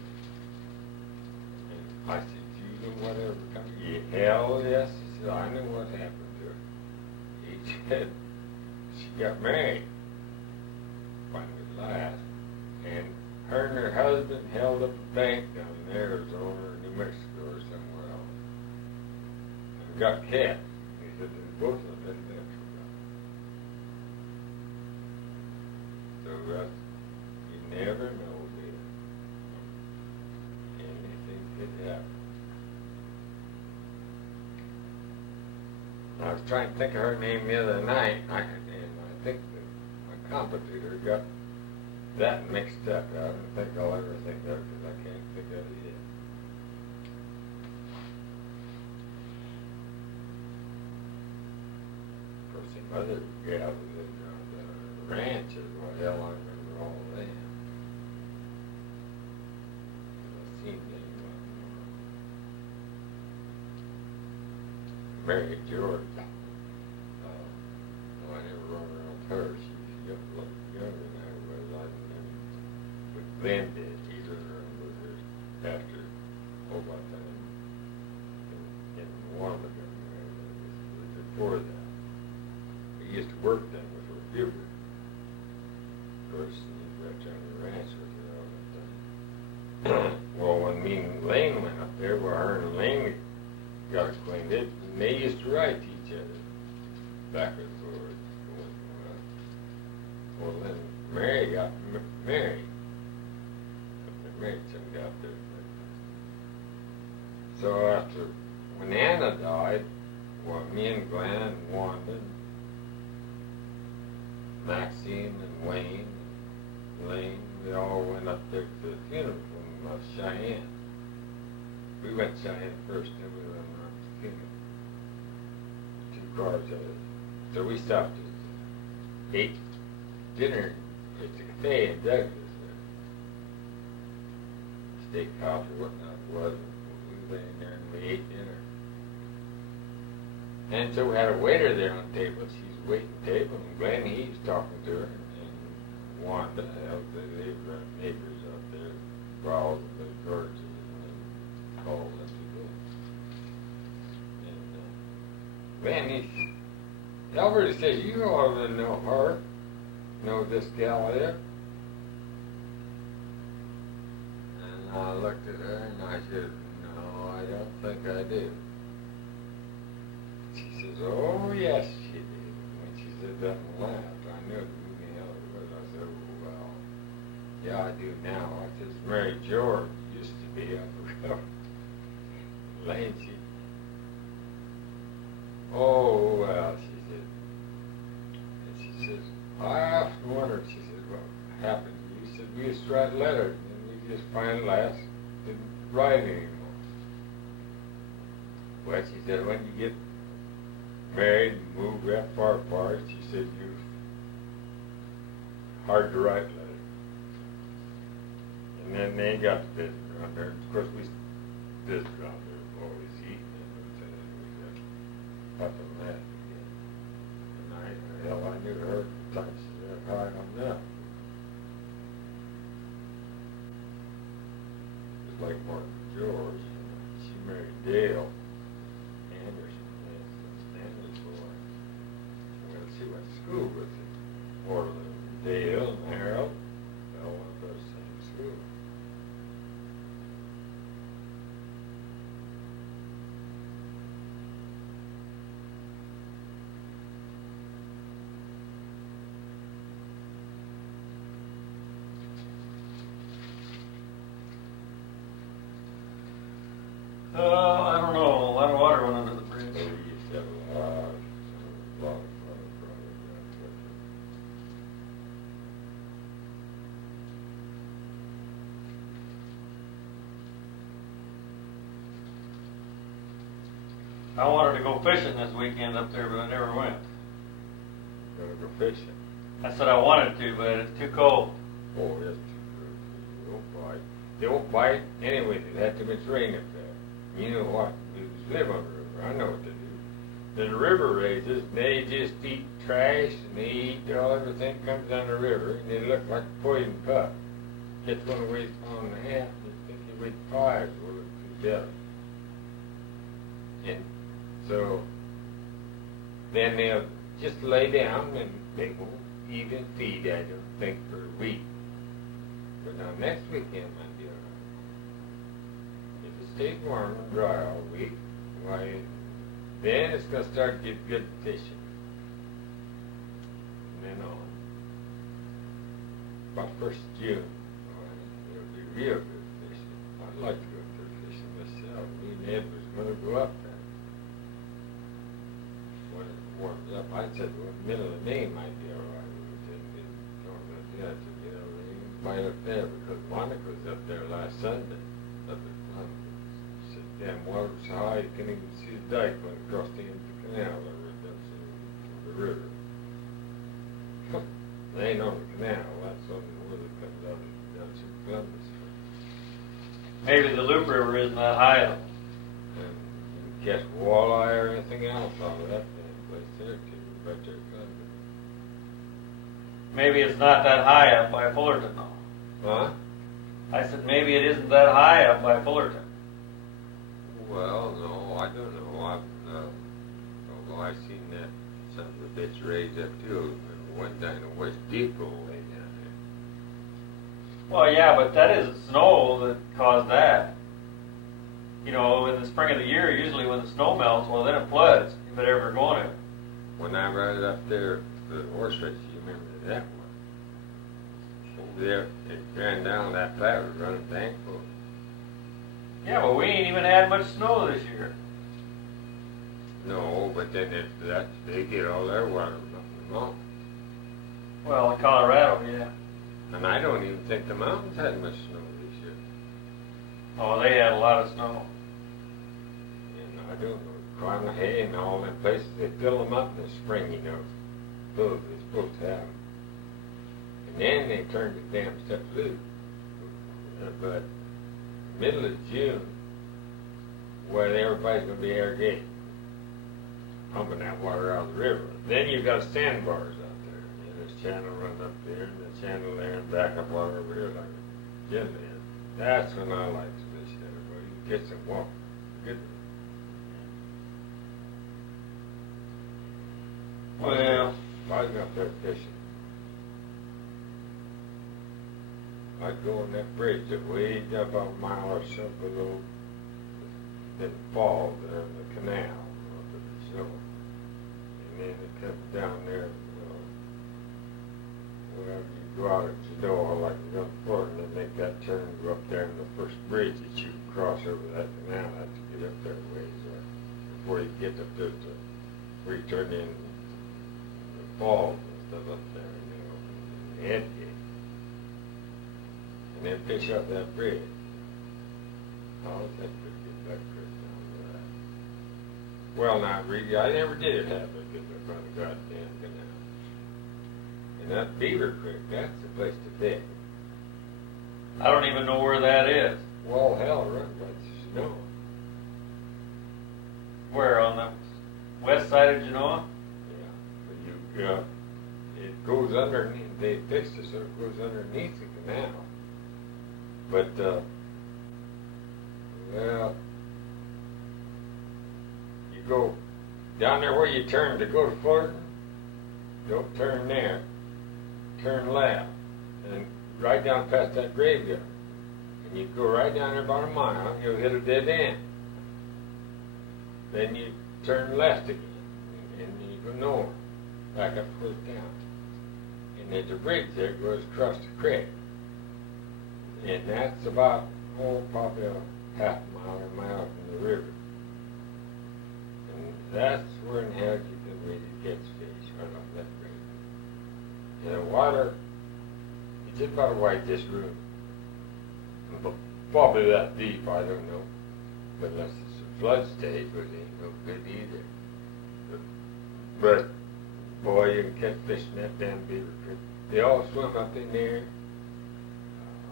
And I said, "Do you know whatever come?" "Yeah, hell yes." He said, "I know what happened to her." He said, "She got married when it was last, and her and her husband held up a bank down in Arizona or New Mexico or somewhere else. And got cats. He said, both of them had nets were gone. So that's, you never know, dear. Anything could happen. I was trying to think of her name the other night, and I think that my compositor got that mixed up. I don't think I'll ever think of it because I can't think of it yet. Of course, some other gals that lived on the ranches, well, hell, I remember all of them. I've seen them. Mary George. No, I never run around her. She's younger than I was. I remember. But Glenn did. He was around with her after all my time in Wanda. It was before that. He used to work then with her Buford. Of course, he was right down the ranch with her all that time. Well, when me and Lane went up there, well, her and Lane got acquainted, and they used to write to each other back and forth. Well, then Mary got married. They married some guy up there. So after, when Anna died, well, me and Glenn and Wanda and Maxine and Wayne and Lane, we all went up there to the funeral from Cheyenne. We went Cheyenne first, then we went around to funeral. 2 cars of us. So we stopped at ate dinner at the cafe in Douglas. Steak, coffee, whatnot it was. We went in there and we ate dinner. And so we had a waiter there on the table. She's waiting table, and Glenn, he was talking to her, and Wanda, they were neighbors up there, Rawls and the Georges, and all that people. And Glenn, Elbert says, you all know her, know this gal there? And I looked at her and I said, no, I don't think I do. She says, oh, yes, she did. When she said that and laughed, I knew who the hell it was. I said, oh, well, yeah, I do now. I said, Mary George used to be up around Lane. Oh, well, she said. And she says, I often wondered, she said, what happened to you? She said, we used to write letters, and we just finally last didn't write anymore. Well, she said, when you get married and move that far apart, she said, you're hard to write letters. And then they got to visit around there. Of course, we visited around there, always eating and everything. We got up and that again. And hell, I knew her from the time she was that high on that. Just like Martin George, she married Dale Anderson, Stanley's boy. Well, she went to school with him. Orland, Dale, and Harold. They all went to the same school. I don't know. A lot of water went under the bridge. So we used to have a lot of fun probably down there. I wanted to go fishing this weekend up there, but I never went. Gonna go fishing. I said I wanted to, but it's too cold. Oh, that's too good. They won't bite. They won't bite anyway. They had too much rain up there. You know what? We live on the river. I know what they do. The river raises, they just eat trash and they eat everything comes down the river, and they look like a poison pup. Gets one weighs a pound and a half, and you think you weigh 5, will look too dead. And so then they'll just lay down and they won't even feed, I don't think, for a week. But now next weekend might be all right. If it stays warm and dry all week, why, Then it's going to start to get good fishing. And then on. About 1st June, it'll be real good fishing. I'd like to go through fishing myself. Me and Ed was going to go up there. When it warms up, I said, well, middle of May might be all right. We didn't get going up there. I said, you know, they might up there because Monarch was up there last Sunday. Up at He said, damn, water's so high you can't even see the dike when it crossed the end of the canal over at the river. They ain't on the canal, that's on the water that comes out of Columbus. Maybe the Loop River isn't that high though. And you can catch walleye or anything else out of that damn place there too, right there at Columbus. Maybe it's not that high up by Fullerton though. Huh? I said maybe it isn't that high up by Fullerton. Well, no, I don't know. Although I've seen that some of the bitch raised up too. Went down to West Depot way down there. Well, yeah, but that isn't snow that caused that. You know, in the spring of the year, usually when the snow melts, well, then it floods, if it ever going to. When I rode up there for the horse race, you remember that one? Over there, it ran down that flat was running bank full. Yeah, but we ain't even had much snow this year. No, but then they get all their water up in the mountains. Well, in Colorado, yeah. And I don't even think the mountains had much snow this year. Oh, they had a lot of snow. And I don't know, Carnegie and all them places, they fill them up in the spring, you know. They're supposed to have them. And then they turn the damn stuff loose. But middle of June, where everybody's going to be irrigating, pumping that water out of the river. Then you've got sandbars out there. And this channel runs up there, and the channel there, and back up water over here like a gym is. That's when I like to fish there, where you can get some water. Good. Well, if I was up there fishing, I'd go on that bridge that way up about a mile or so below the fall there in the canal up at the shore. And then it comes down there, wherever you go out at the door, like you're going forward, and then make that turn and go up there in the first bridge that you cross over that canal. That's to get up there a ways, right? Before you get up there to where you turn in the falls and stuff up there, you know, in the head gate. And then fish up that bridge. Oh, that's pretty good back trip down to that. Well, not really. I never did have a good look on the goddamn canal. And that Beaver Creek, that's the place to fish. I don't even know where that is. Well, hell, run by the snow. Where, on the west side of Genoa? Yeah. But it goes underneath, they fixed it so it goes underneath the canal. But, well, you go down there where you turn to go to Fullerton, don't turn there, turn left, and right down past that graveyard. And you go right down there about a mile, and you'll hit a dead end. Then you turn left again, and then you go north, back up towards town. And there's a bridge there that goes across the creek. And that's about, probably a half mile or a mile from the river. And that's where in hell you can really catch fish, right off that bridge. And the water, it's just about like this room. Probably that deep, I don't know. But unless it's a flood stage, which ain't no good either. But boy, you can catch fish in that damn Beaver Creek. They all swim up in there.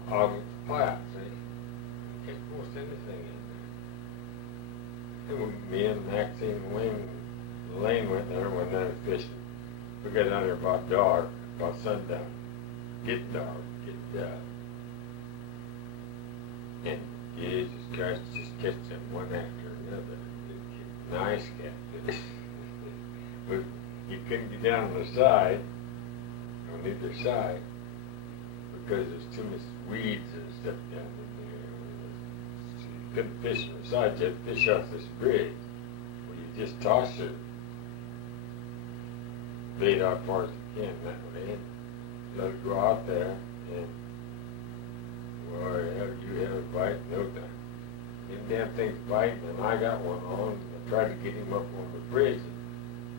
On the flats, eh? You can't force anything in there. And me and Maxine and Lane went there one night fishing. We got down there about dark, about sundown. Get dark, get dark. And Jesus Christ, just catch them one after another. Nice catfish. But you couldn't get down on the side, on either side, because there's too much weeds and stuff down in there. So you couldn't fish on the side, you had to fish off this bridge where you You just toss your bait out as far as you can that way. Let it go out there, and well, you have a bite in no time. Them damn things biting, and I got one on. I tried to get him up on the bridge. And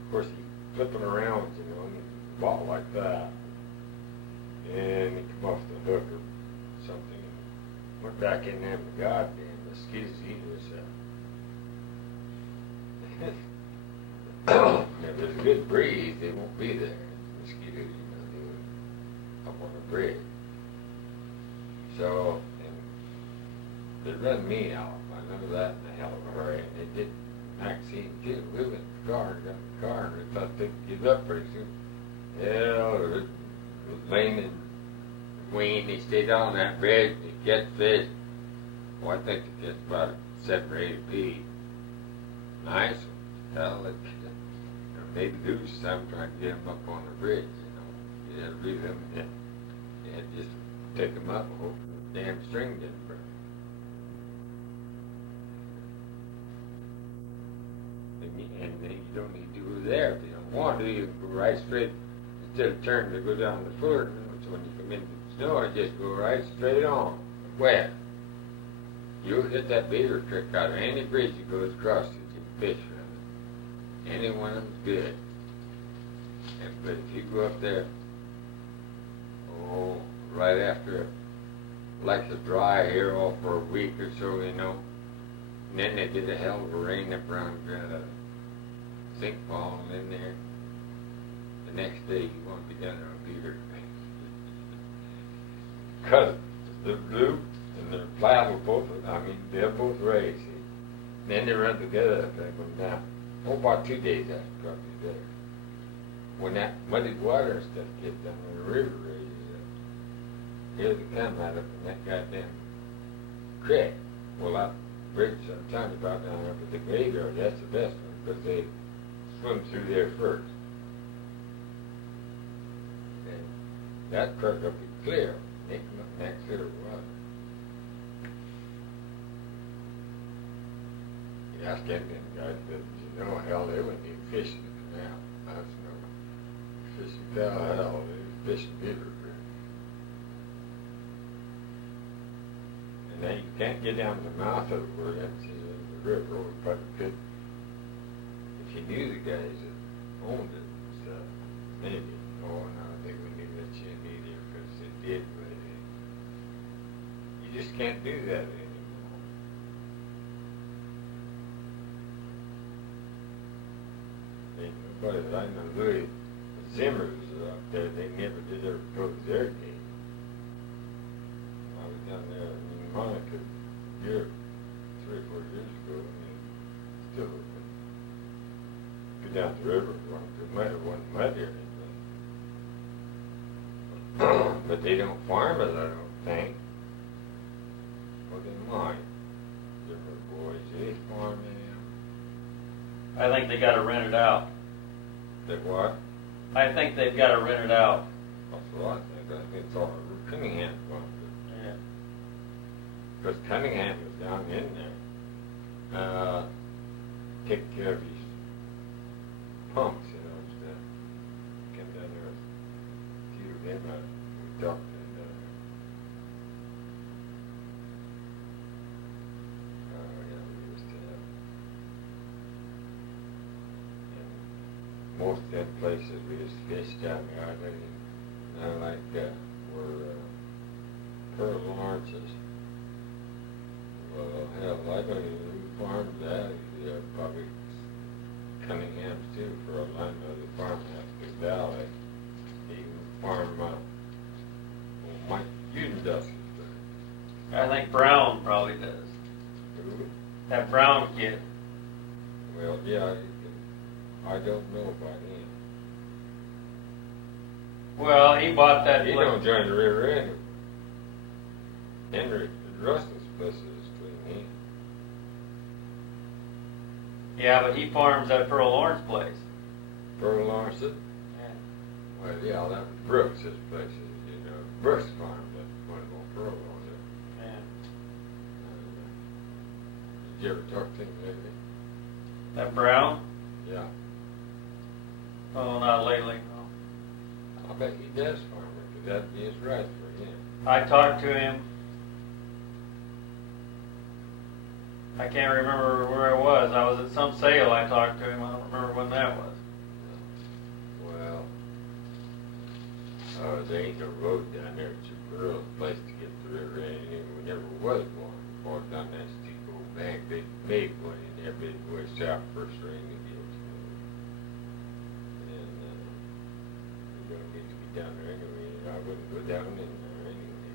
of course, he's flipping around, you know, and he bought like that. And he come off the hook or something, and went back in there, and the goddamn mosquitoes eating us. If there's a good breeze, they won't be there. Mosquitoes, you know, they would up on the bridge. So, and they run me out. I remember that in a hell of a hurry, and they did Maxine too. We went in the car and got in the car, and we thought they'd give up pretty soon. Hell, it was Lane and Wayne, they stayed on that bridge, they catch fish. Well, I think they catch about 7 or 8 apiece. Nice. Hell, it made lose some trying to get them up on the bridge, you know. You had to leave them, and you had to just take them up and hope the damn string didn't break. And you don't need to go there if you don't want to. You can go right straight, instead of turning to go down the foot. So when you come into the snow, you just go right straight on, wet. You'll hit that beaver trick out of any bridge you go across that you can fish from. Any one of them's good. But if you go up there, right after, like the dry here all for a week or so, you know, and then they did a hell of a rain up around sink falling in there. The next day you want to be down there on beaver. Because the blue and the flat will both, they're both raised. See? Then they run together up there going down. About 2 days after probably there. When that muddied water and stuff gets down when the river raises up, here they come out up in that goddamn creek. Well, that bridge I'm talking about down there at the graveyard, that's the best one because they swim through there first. And that creek will be clear. They come up in that clear water. You ask them guys, but you know, hell, they wouldn't even fish in the canal. That's no fishing cow, hell, they was fishing beaver. And then you can't get down to the mouth of it where that's in the river, or we probably could. If you knew the guys that owned it and stuff, maybe. Oh, no, they wouldn't even let you in either because they did, but you just can't do that anymore. But I know Louis Zimmers out there, they never did ever close their gate. I was down there in Monarch a year, 3 or 4 years ago, still open. Go down the river, it wasn't muddy or anything. But they don't farm it, I don't think. Well, they might. Zimmer boys, they farm it. I think they got to rent it out. They what? I think they've got to rent it out. That's what I think. I think it's all Cunningham farmed it. Yeah. Because Cunningham was down in there, taking care of his pumps, you know, and stuff. Came down there with a few of them we talked and we used to have. Most of them places we used to fish down there, I think, like were Pearl Lawrence's. Well, hell, I don't even know who farmed that. Yeah, probably Cunningham's too, for all I know. They farm that big valley. They even farm Mike Udendus's. I think Brown probably does. Who? That Brown kid. Well, yeah, I don't know about him. Well, he bought that. He don't join the river anyway. Henry Russell's place is between him. Yeah, but he farms at Pearl Lawrence place. Pearl Lawrence? Yeah. Well, yeah, that was Brooks' place. You know, Brooks farmed that one on Pearl Lawrence. Yeah. Did you ever talk to him lately? That Brown? Yeah. Oh, not lately, no. I bet he does farm it, 'cause that'd be his right for him. I talked to him. I can't remember where I was. I was at some sale. I talked to him. I don't remember when that was. Well, there ain't no road down there. It's a real place to get the river in. And we never was one. Or down that steep old bank, they made one in there, but it was south first rain it gets. And we don't need to be down there anyway. I wouldn't go down in there anyway.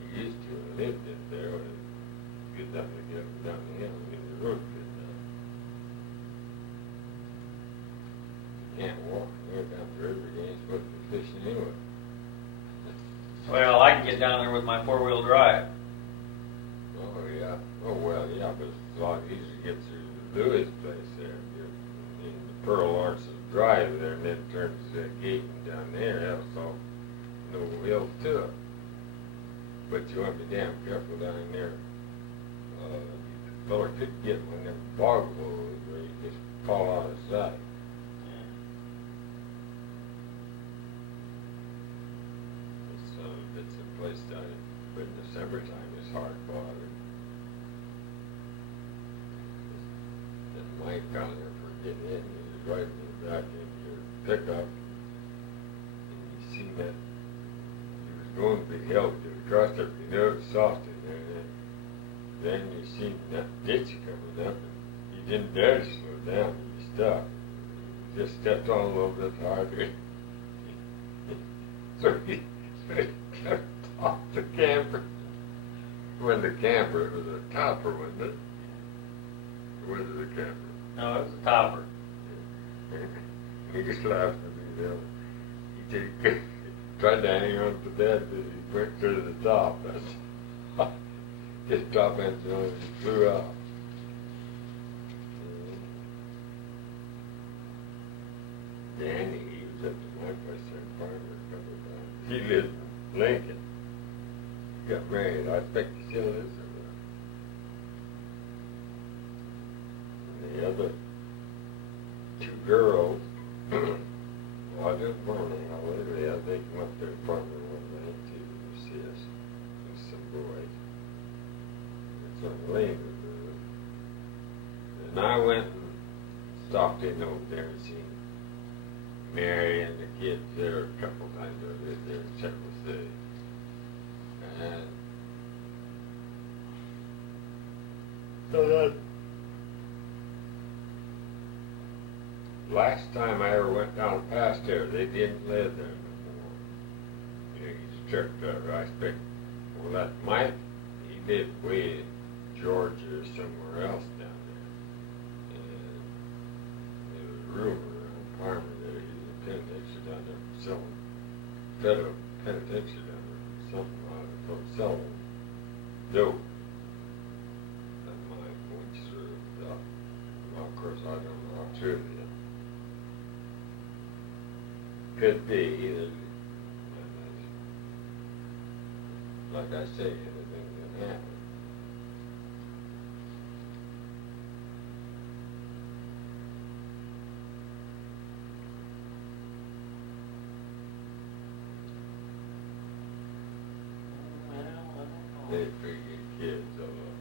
He used to and lived in there. It was good enough to get up and down the hill and get the road good enough. You can't walk there down the river. You ain't supposed to be fishing anyway. Well, I can get down there with my four-wheel drive. Oh, yeah. Oh, well, yeah, but it's a lot easier to get through the Lewis place there. You're in the Pearl Arts Drive there, and then turns to that gate and down there. That's all no hill to it. But you want to be damn careful down there. The fella could get one of them bog holes where you just fall out of sight. It's a place down in, but in the summertime it's hard water. And Mike down there for getting in, he was riding me back in your pickup, and you seen that he was going to be held to across there, you know it's soft in there, and then you seen that ditch coming up, and he didn't dare to slow down, he stopped. He just stepped on a little bit harder. So he kept off the camper. It wasn't a camper, it was a topper, wasn't it? Or was it a camper? No, it was a topper. He just laughed at me, he tried to hang on to that, but he went to the top. That's his top engine on it, he flew out. Danny, he was up to my place there in Farmer a couple of times. He lived in Lincoln. He got married. I expect he still is. And the other two girls, well, I didn't farm anyhow lately. They come up there and farm one night too to see us. There's some boys. It's on the lane. And I went and stopped in over there and seen Mary and the kids there a couple times. I lived there in Central City. And so that last time I ever went down past there, they didn't live there no more. You know, he's a truck driver. I expect, well, that Mike, he lived way in Georgia or somewhere else down there. And there was a rumor around Farmer there. He was a penitentiary down there selling federal penitentiary down there, something from selling dope. That Mike went through that. Well, of course, I don't know how true it is. Could be either. Like I say, anything can happen. They're pretty good kids, although.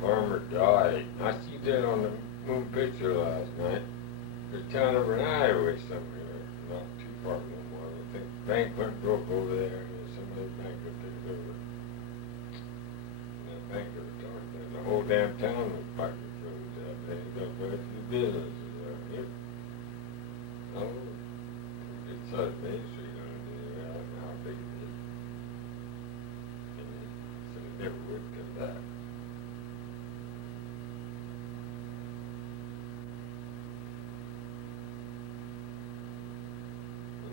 Farmer died. I see that on the moon picture last night. There's a town over in Iowa somewhere, not too far from one. I think the bank went broke over there, and some other bank that took it over. And that bank that we talked about, the whole damn town was practically closed out there. They got very few businesses out here. Oh, it's side Main Street on there. I don't know how big it is. And so it never would come back.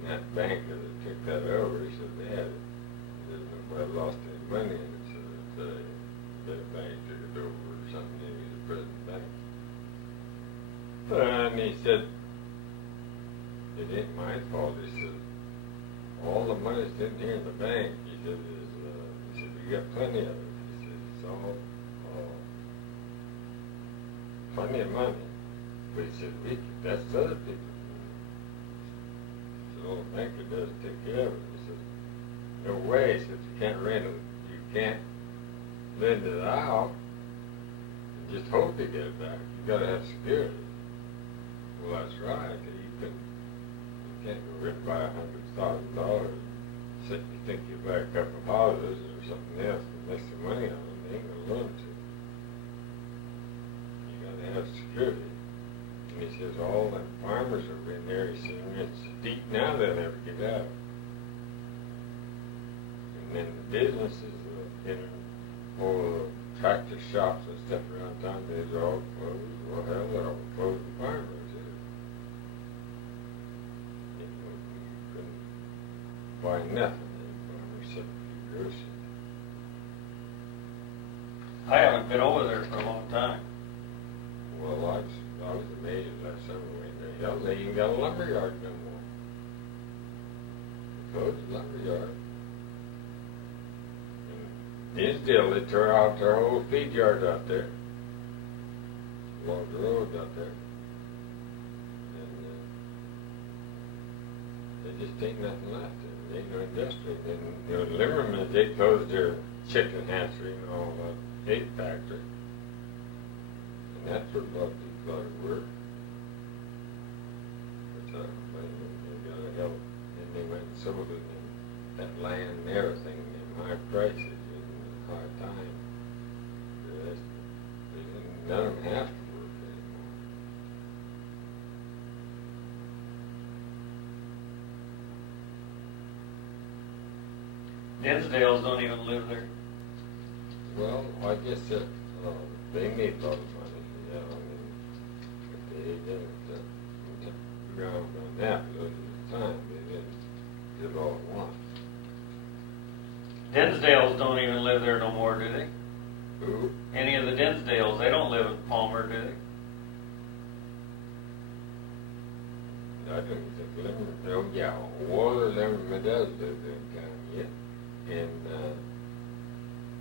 That banker that took that over, he said they had it. Nobody lost any money in it, so that bank took it over. something in the present bank. And he said, it ain't my fault. He said, all the money's sitting here in the bank. He said, we got plenty of it. He said, it's all plenty of money. But he said, that's other people. He said, the banker does take care of it. He said, no way. He said, you can't rent it. You can't lend it out and just hope to get it back. You got to have security. Well, that's right. You can't go in and buy $100,000. So you think you buy a couple of houses or something else and make some money on them, they ain't gonna loan to. You got to have security. And he says all them farmers are in there. He says it's deep now they'll never get out. And then the businesses, all the tractor shops and stuff around town, they're all closed. Well, hell, they're all closed to farmers. Buy nothing in farmers except a few groceries. I haven't been over there for a long time. Well, I was amazed last summer when hell, they even got a lumber yard no more. They closed the lumber yard. In Dinsdale, they tore out their whole feed yard out there. Along the road out there. And there just ain't nothing left. There ain't no industry. Then, Limmerman, they closed their chicken hatchery and all the egg factory. And that's where a lot of people ought to work. Which I don't blame them. They got to help. And they went and sold it and that land and everything in high prices in a hard time. None of them have to work anymore. Dinsdales don't even live there. Well, I guess that they made a lot of money. Yeah, I mean, they didn't ground on that most of the time. They didn't do it all at once. Dinsdales don't even live there no more, do they? Who? Any of the Dinsdales, they don't live in Palmer, do they? I don't think Limerick. Oh, yeah, Water Limerick does live there in town yet. And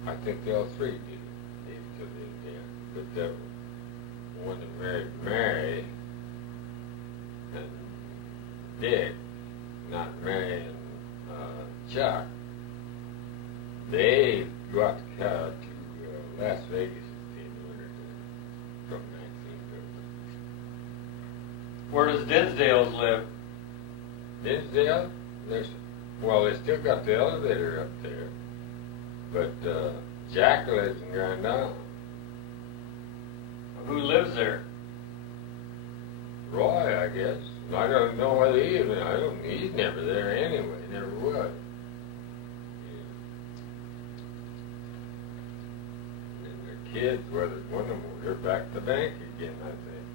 I think they all three did. They still live there. But the one that married Mary and Dick, not Mary and Chuck, they go out to Las Vegas in the winter from 1950. Where does Dinsdales live? Dinsdale? Well, they still got the elevator up there, but Jack lives in Grand Island. Who lives there? Roy, I guess. I don't know whether he even. He's never there anyway. Never was. And their kids, whether one of them, they're back to the bank again, I think.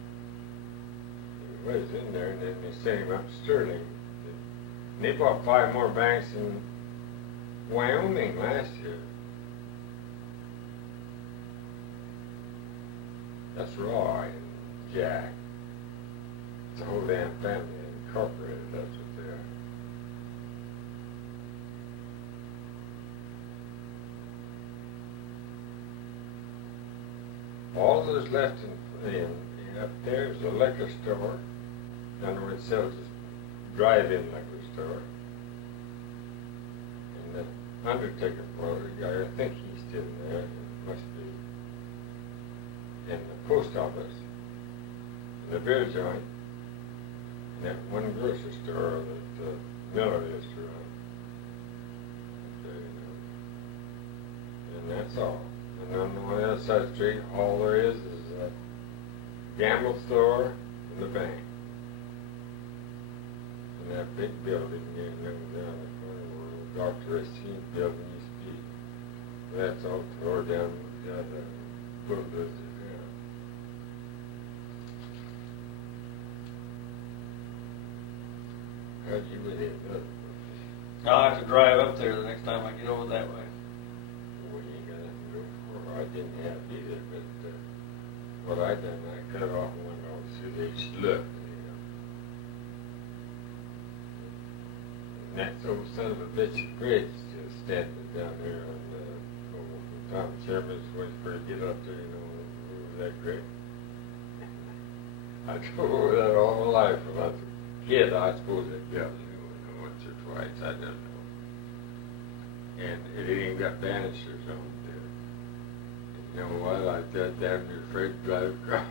He was in there, and then they sent him up to Sterling. And they bought 5 more banks in Wyoming last year. That's Roy and Jack. It's a whole damn family incorporated. That's what they are. All that's left in up there is a liquor store. In other words, it sells a drive-in liquor store. And the undertaker brother guy, I think he's still there. It must be. And the post office. And the beer joint. And that one grocery store that Miller used to run. And that's all. And on the other side of the street, all there is a gamble store and the bank. And that big building there down the corner where Dr. Racine building used to be. That's all tore down. We got a bulldozer down. How'd you with it? I'll have to drive up there the next time I get over that way. Well, you ain't got nothing to go for. I didn't have either, but what I done, I cut off one of those so they look, And that old son of a bitch bridge just standing down there on Tom Sherman's waiting for to get up there, over that great. I drove over that all my life. When I was a kid, I suppose I got once or twice, I don't know. And it ain't even got banisters on it. You know what? I got damn near afraid to drive across.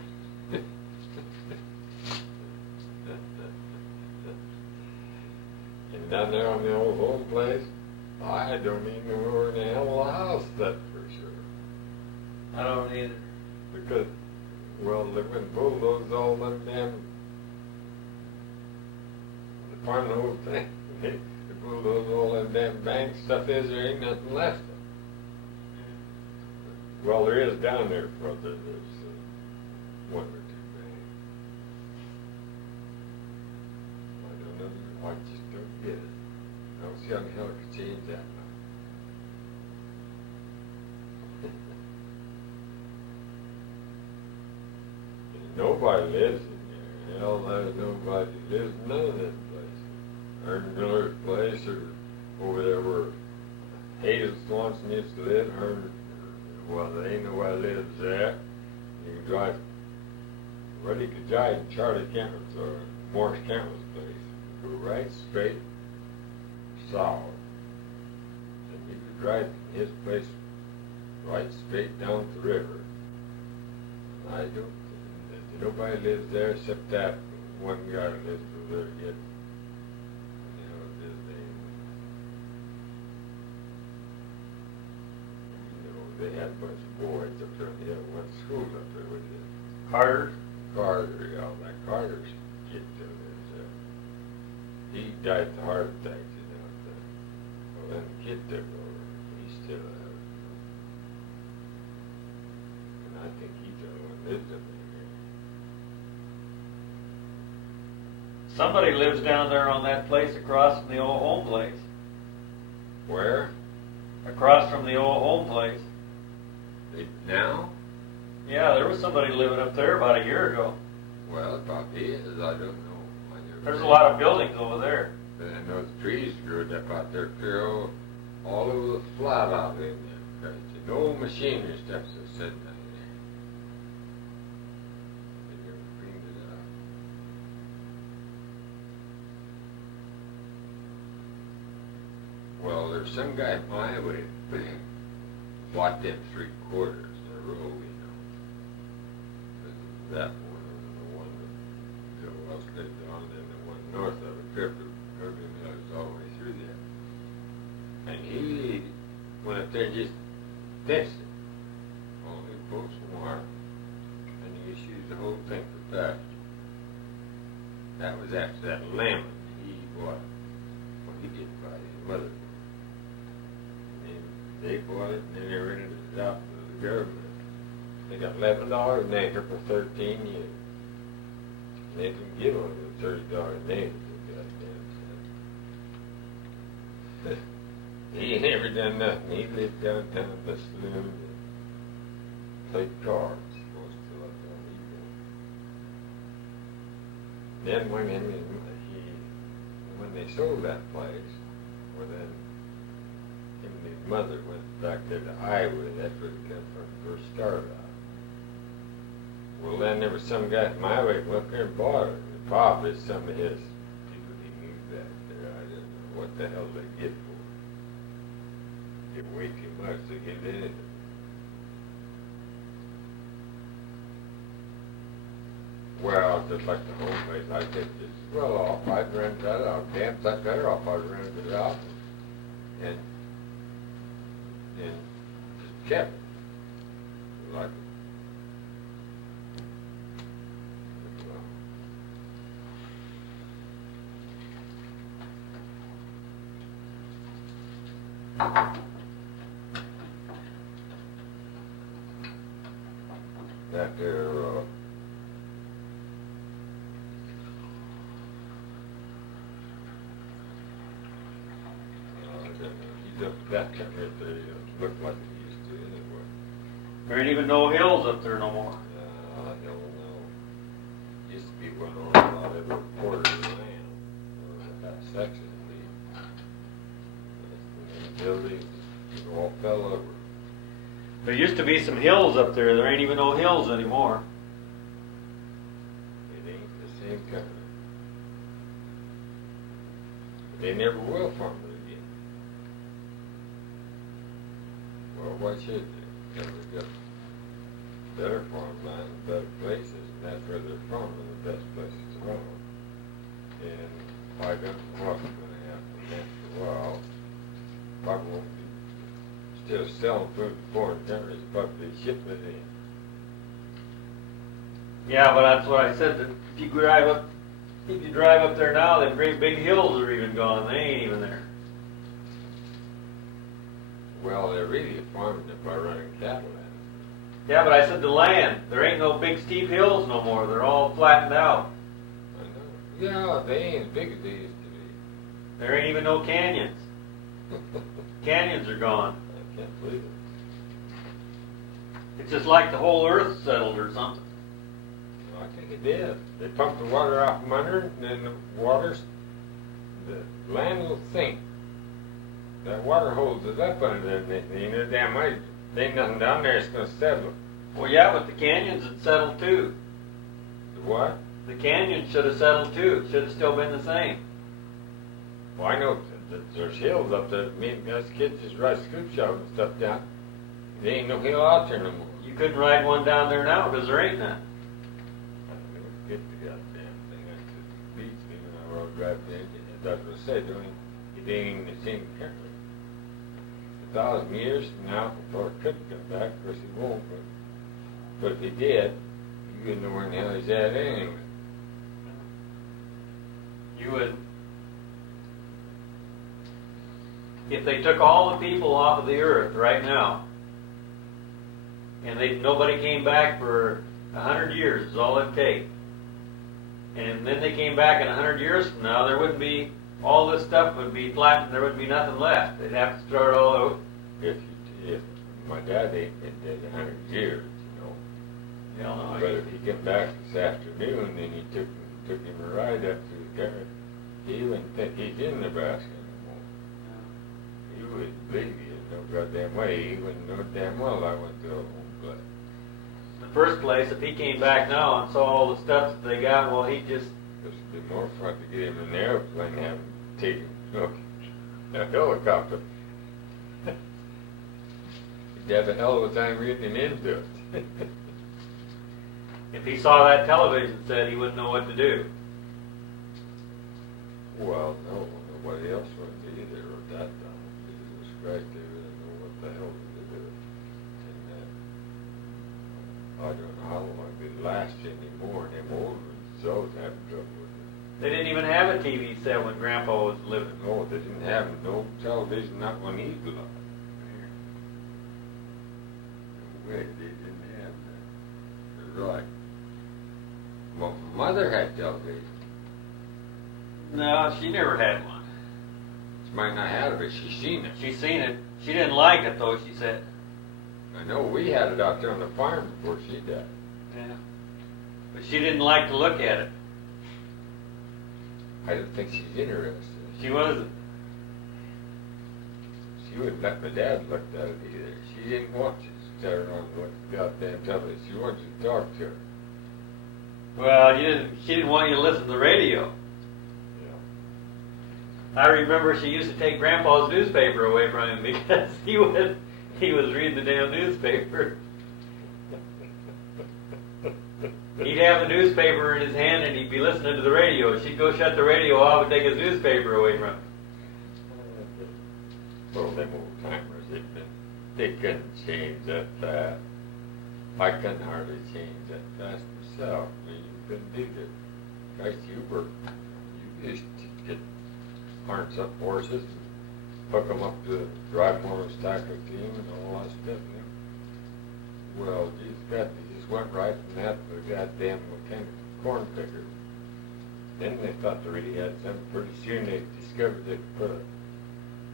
And down there on the old home place, I don't even know where in the hell the house that's for sure. I don't either. Because, well, they went bulldozed all them damn, the farm the whole thing. They bulldozed all them damn bank stuff is, there ain't nothing left of it. Well, there is down there, brother, there's one or two banks. I don't know, I just don't get it. I don't see how the hell it could change that. Nobody lives in there. Hell, there's nobody lives in none of them places. Ern Miller's place, or over there where Hazel Swanson used to live. Well, there ain't nobody lives there. You can drive. Well, you could drive in Charlie Campbell's or Morris Campbell's place. Go right straight south, and you could drive from his place right straight down the river. I don't. Nobody lives there except that one guy who lives over there yet. His name. They had a bunch of boys up there. They had one school up there with it. Carter? Carter, yeah. That Carter's kid still lives there. He died of heart attack, Well, then the kid took over. He's still there. And I think he's the only one who lives up there. Somebody lives down there on that place across from the old home place. Where? Across from the old home place. Now? Yeah, there was somebody living up there about a year ago. Well, it probably is. I don't know. There's a lot of buildings over there. And those trees grew up out there clear all over the flat out in there. No machinery stuff that's sitting down there. They never cleaned it up. Well, there's some guy in my way bought them 3/4 in a row, That one and the one that Bill Wells lived on, and the one north of it, Kirby Miller's all the way through there. And he went up there and just fenced it. Only post more, and he just used the whole thing for pasture. That was after that lemon he bought. Well, he didn't buy it, his mother. They bought it, and then they rented it out to the government. They got $11 an acre for 13 years. And they didn't give them the $30 an acre. Goddamn. He ain't never done nothing. He lived downtown in the saloon and played cards. Then when they sold that place, well then him and his mother went back there to Iowa. That's where they come from first started out. Well, then there was some guy from Iowa who went up there and bought it. And probably some of his people he knew back there. I didn't know what the hell they get for it. Give way too much to get in it. Well, just like the home place, I think it's well off. I'd rent that out. Damn sight better off. I'd rent it out and just kept it. Like that there, he's up that time right there, looked like he used to anyway. There ain't even no hills up there no more. I don't know. Used to be one on a lot of a quarter of the land, or that section of the buildings all fell over. There used to be some hills up there. There ain't even no hills anymore. It ain't the same kind. They never will farm it again. Well, why should they? Because they've got better farmland and better places, and that's where they're farming, the best places around. And I don't know what's going to happen after a while. Probably won't be, instead of selling food to foreign countries, probably shipping it in. Yeah, but that's what I said. That if you drive up there now, them great big hills are even gone. They ain't even there. Well, they're really farming it by running cattle at it. Yeah, but I said the land. There ain't no big steep hills no more. They're all flattened out. I know. Yeah, they ain't as big as they used to be. There ain't even no canyons. Canyons are gone. I can't believe it. It's just like the whole earth settled or something. Well, I think it did. They pumped the water out from under it, and then the land will sink. That water holds it up under there, and you know damn right, there ain't nothing down there that's going to settle. Well, yeah, but the canyons had settled too. The what? The canyons should have settled too. It should have still been the same. Well, I know that there's hills up there. Me and us kids just ride scoop shoveling stuff down. There ain't no hill out there no more. You couldn't ride one down there now because there ain't none. I never get the goddamn thing. That just beats me when I rode drive there. That's what I said. It ain't even the same country. 1,000 years from now, before it could come back, of course he won't, but if he did, you wouldn't know where in the hell he's at anyway. You would. If they took all the people off of the earth right now, and nobody came back for 100 years, is all it'd take. And then they came back in 100 years from now, there wouldn't be, all this stuff would be flattened, there would be nothing left. They'd have to start all over. If my dad ain't been dead 100 years, you know. Hell no. But if he came back this afternoon and he took him a ride up to the car, he wouldn't think he's in Nebraska anymore. He wouldn't believe you, no goddamn way. He wouldn't know damn well I went to a home place. In the first place, if he came back now and saw all the stuff that they got, well, he'd just... It would be more fun to get him in an airplane and have him take him, a helicopter. He'd have a hell of a time getting him into it. If he saw that television set, he wouldn't know what to do. Well, no, nobody else would either at that time. It was right there, they didn't know what the hell to do. And I don't know how long it lasts anymore, and them old ones always having trouble with it. They didn't even have a TV set when Grandpa was living. No, they didn't have no television, not when he was alive. No way, they didn't have that. You're right. Well, Mother had television. No, she never had one. She might not have it, but she's seen it. She seen it. She didn't like it, though, she said. I know we had it out there on the farm before she died. Yeah. But she didn't like to look at it. I don't think she's interested. She wasn't. She wouldn't let my dad look at it either. She didn't want you to turn on the goddamn television. She wanted you to talk to her. Well, she didn't want you to listen to the radio. Yeah. I remember she used to take Grandpa's newspaper away from him because he was reading the damn newspaper. He'd have the newspaper in his hand and he'd be listening to the radio. She'd go shut the radio off and take his newspaper away from him. Well, them old timers, they couldn't change that fast. I couldn't hardly change that fast myself. I mean, you couldn't do that. Christ, you used to get harness up horses, and hook them up to drive them on a stack of team and all that stuff. You know? Well, these guys, they just went right from that to the goddamn mechanic corn picker. Then they thought they really had something. Pretty soon they discovered they could put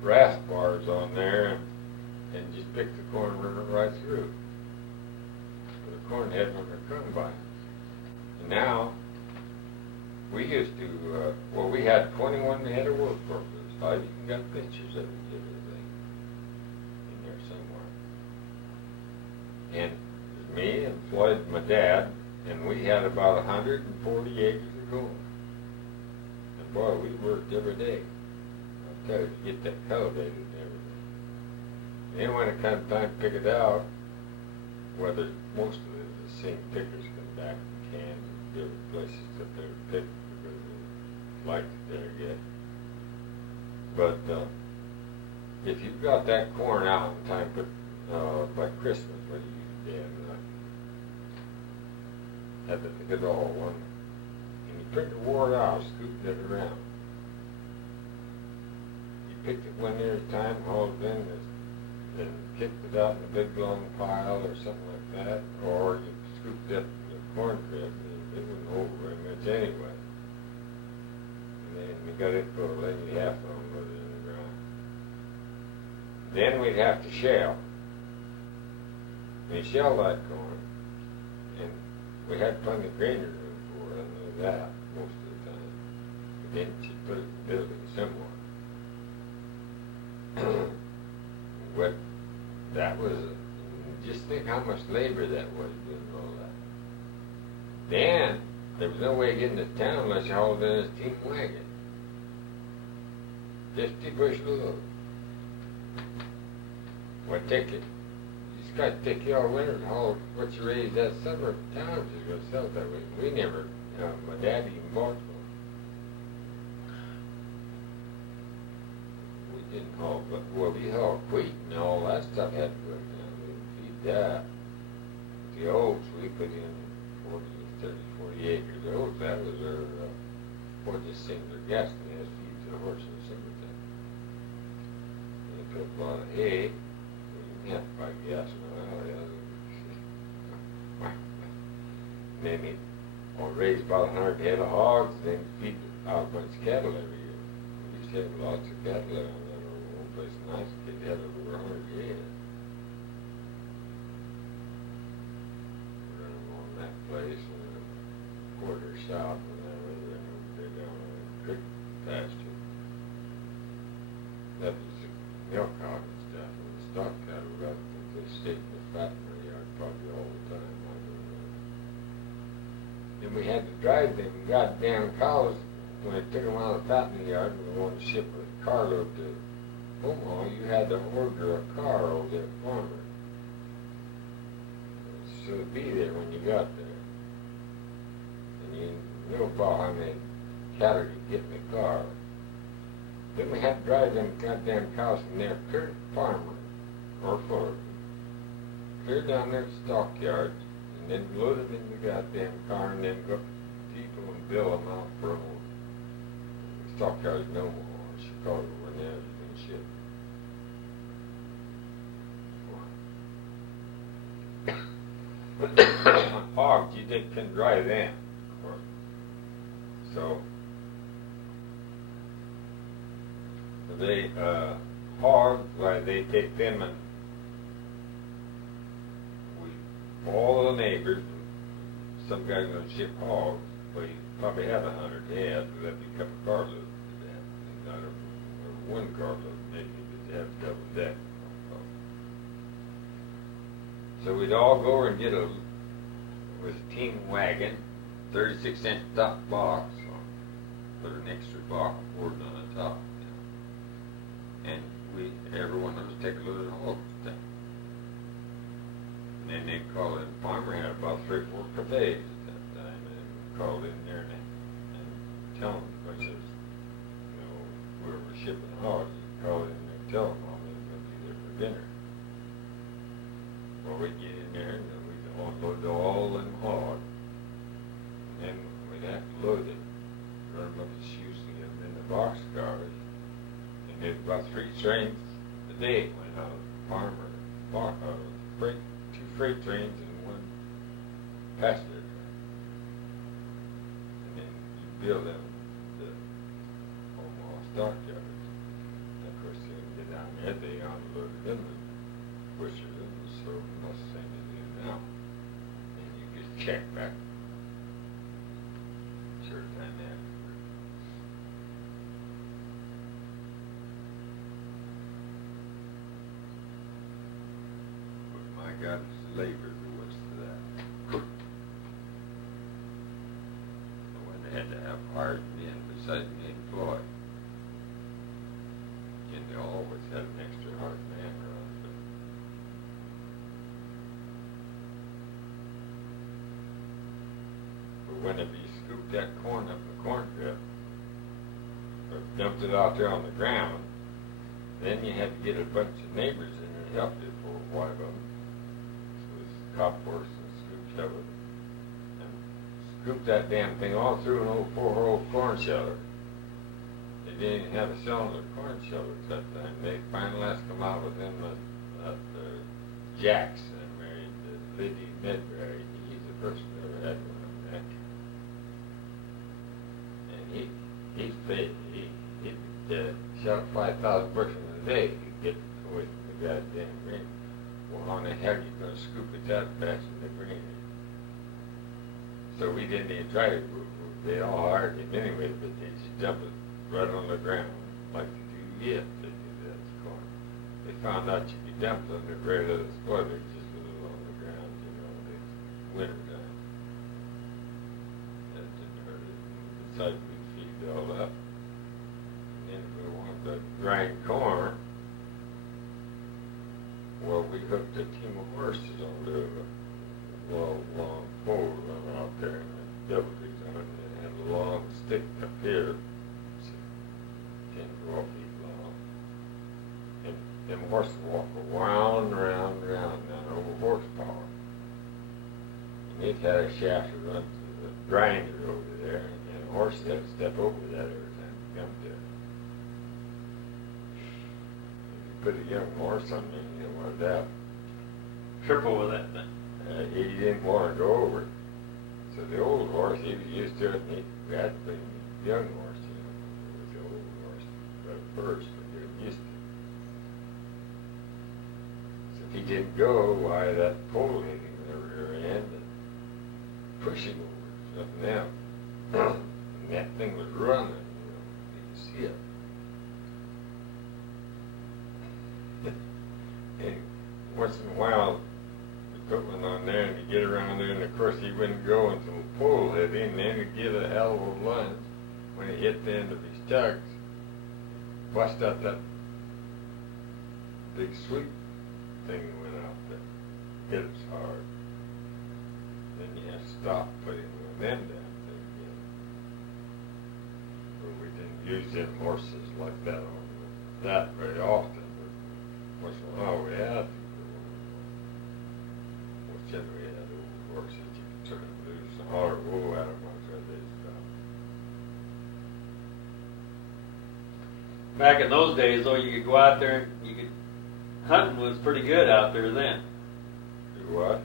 rasp bars on there and just pick the corn right through. for the corn head when they're combine. And now, we used to, we had 21 head of work for us. I even got pictures of everything in there somewhere. And it was me and Floyd, my dad, and we had about 140 acres of corn. And boy, we worked every day. I'll tell you, to get that cultivated and everything. And then when it comes time to pick it out, whether most of the same pickers come back and can different places that they're picked because they like it there yet. But if you've got that corn out in time, by Christmas, when you had to pick it all one, and you picked it wore it out, scooped it around. You picked it one at a time, hauled it in, and kicked it out in a big long pile or something like that, or you scooped it in the corn crib, and it wouldn't hold very much anyway. And then you got it full, then you have to unload it in the ground. Then we'd have to shell. We shell that corn, and we had plenty of granary room for it, I know that, most of the time. But then you put it in the building somewhere. But that was, just think how much labor that was doing all that. Then, there was no way of getting to town unless you hauled in a team wagon. 50 bushel load. What take it? You just got to take you all winter and haul what you raised that summer. Towns is going to sell it that way. We never, my dad even bought one. We didn't haul, but we hauled wheat and all that stuff had to go down. We feed that. The oats, we put in 40 acres of oats. That was our, just seemed their gas and has feed to the horse in the summertime. And they put a lot of hay. We didn't have to buy gas and oil. Then we raised about 100 head of hogs, then feed out a bunch of cattle every year. We used to have lots of cattle around that old place. Nice kid had over 100 head. Run them on that place and a quarter south and then over there down on the creek pasture. That was the milk hog and stuff. And the stock cattle got they stayed in the fattening yard probably all the time. I don't know. Then we had to drive them goddamn cows when they took them out of the fattening yard and we wanted to ship a carload to Omaha. You had to order a car over there, farmer. So to be there when you got there. And you knew about how many cattle you get in the car. Then we had to drive them goddamn cows from there, clear farmer or farmer, clear down their stockyards, and then load them in the goddamn car and then go up to people and bill them out for them. Stockyards no more in Chicago when they had been shipped. Hogs, you just couldn't drive them, of course. So they hogs, why they take them and all the neighbors, some guy's going to ship hogs, well, you probably have 100 head, so that'd be a couple carloads to that. And not one carload, maybe, but you have double deck. So we'd all go over and get a team wagon, 36-inch top box, put an extra box board on the top. And every one of us take a load of hogs with them. And then they'd call in, farmer had about 3 or 4 cafes at that time, and called in there and tell them, because we were shipping hogs, you'd call in there and tell them all they were going to be there for dinner. Well, we'd get in there and then we'd unload all them hogs, and then we'd have to load it, run them up to Houston, get them in the boxcars, and there's about 3 trains a day went out of the farmer, freight, 2 freight trains and 1 passenger train. And then you build them the Omaha stockyards. And of course, you get down there, they unloaded them and butchered them and sold them the same as they do now. check back. Sure time after. But my God, it's labor that was to that. When they had to have hired men besides me employed. And they always had an extra hard man around. But whenever you scooped that corn up in the corn crib, or dumped it out there on the ground, then you had to get a bunch of neighbors in there to help you for one of them. It was cop horse and scoop shovel. And scoop that damn thing all through an old 4-hole corn sheller. They didn't even have a cylinder corn shellers at that time. They finally has come out with them Jackson married Liddy Midbury. He's the first who ever had one of that. And he's paid. He'd shot 5,000 bushels a day to get away from the goddamn grain. Well, how the hell are you going to scoop it that fast in the grain? So we didn't even try to move. They all hired him anyway, but they just dumped it right on the ground, like you do yet. They do that corn. They found out you could dump it on the grade of the spoiler, just a little on the ground, you know, it's winter time. That didn't hurt it. Besides, we feed it all up. And then if we wanted to grind corn, well, we hooked a team of horses onto a long pole run out there and doubled it on it and had a long stick up here. 10, 12 feet long. And them horses walk around and around over horsepower. And it had a shaft that runs to the grinder over there, and the horse had to step over that every time you come to it. If you put a young horse on there, you didn't want to Triple with that thing. he didn't want to go over it. So the old horse, he was used to it, and he had to bring the young horse, you know, with the old horse first, but you're used to it. So if he didn't go, why, that pole hit him in the rear end and push him over, something else. And that thing was running, you know, you could see it. And once in a while, put one on there and he'd get around there, and of course he wouldn't go until the pole hit him, and then he'd get a hell of a lunge when he hit the end of his tugs. Bust out that big sweep thing that went out there, hit us hard. Then you have to stop putting one of them down there again. But we didn't use them horses like that on that very often, but once in a while we had to. Then we had old horses you could turn loose and holler wool at them once they stopped. Back in those days, though, you could go out there and hunting was pretty good out there then. Do what?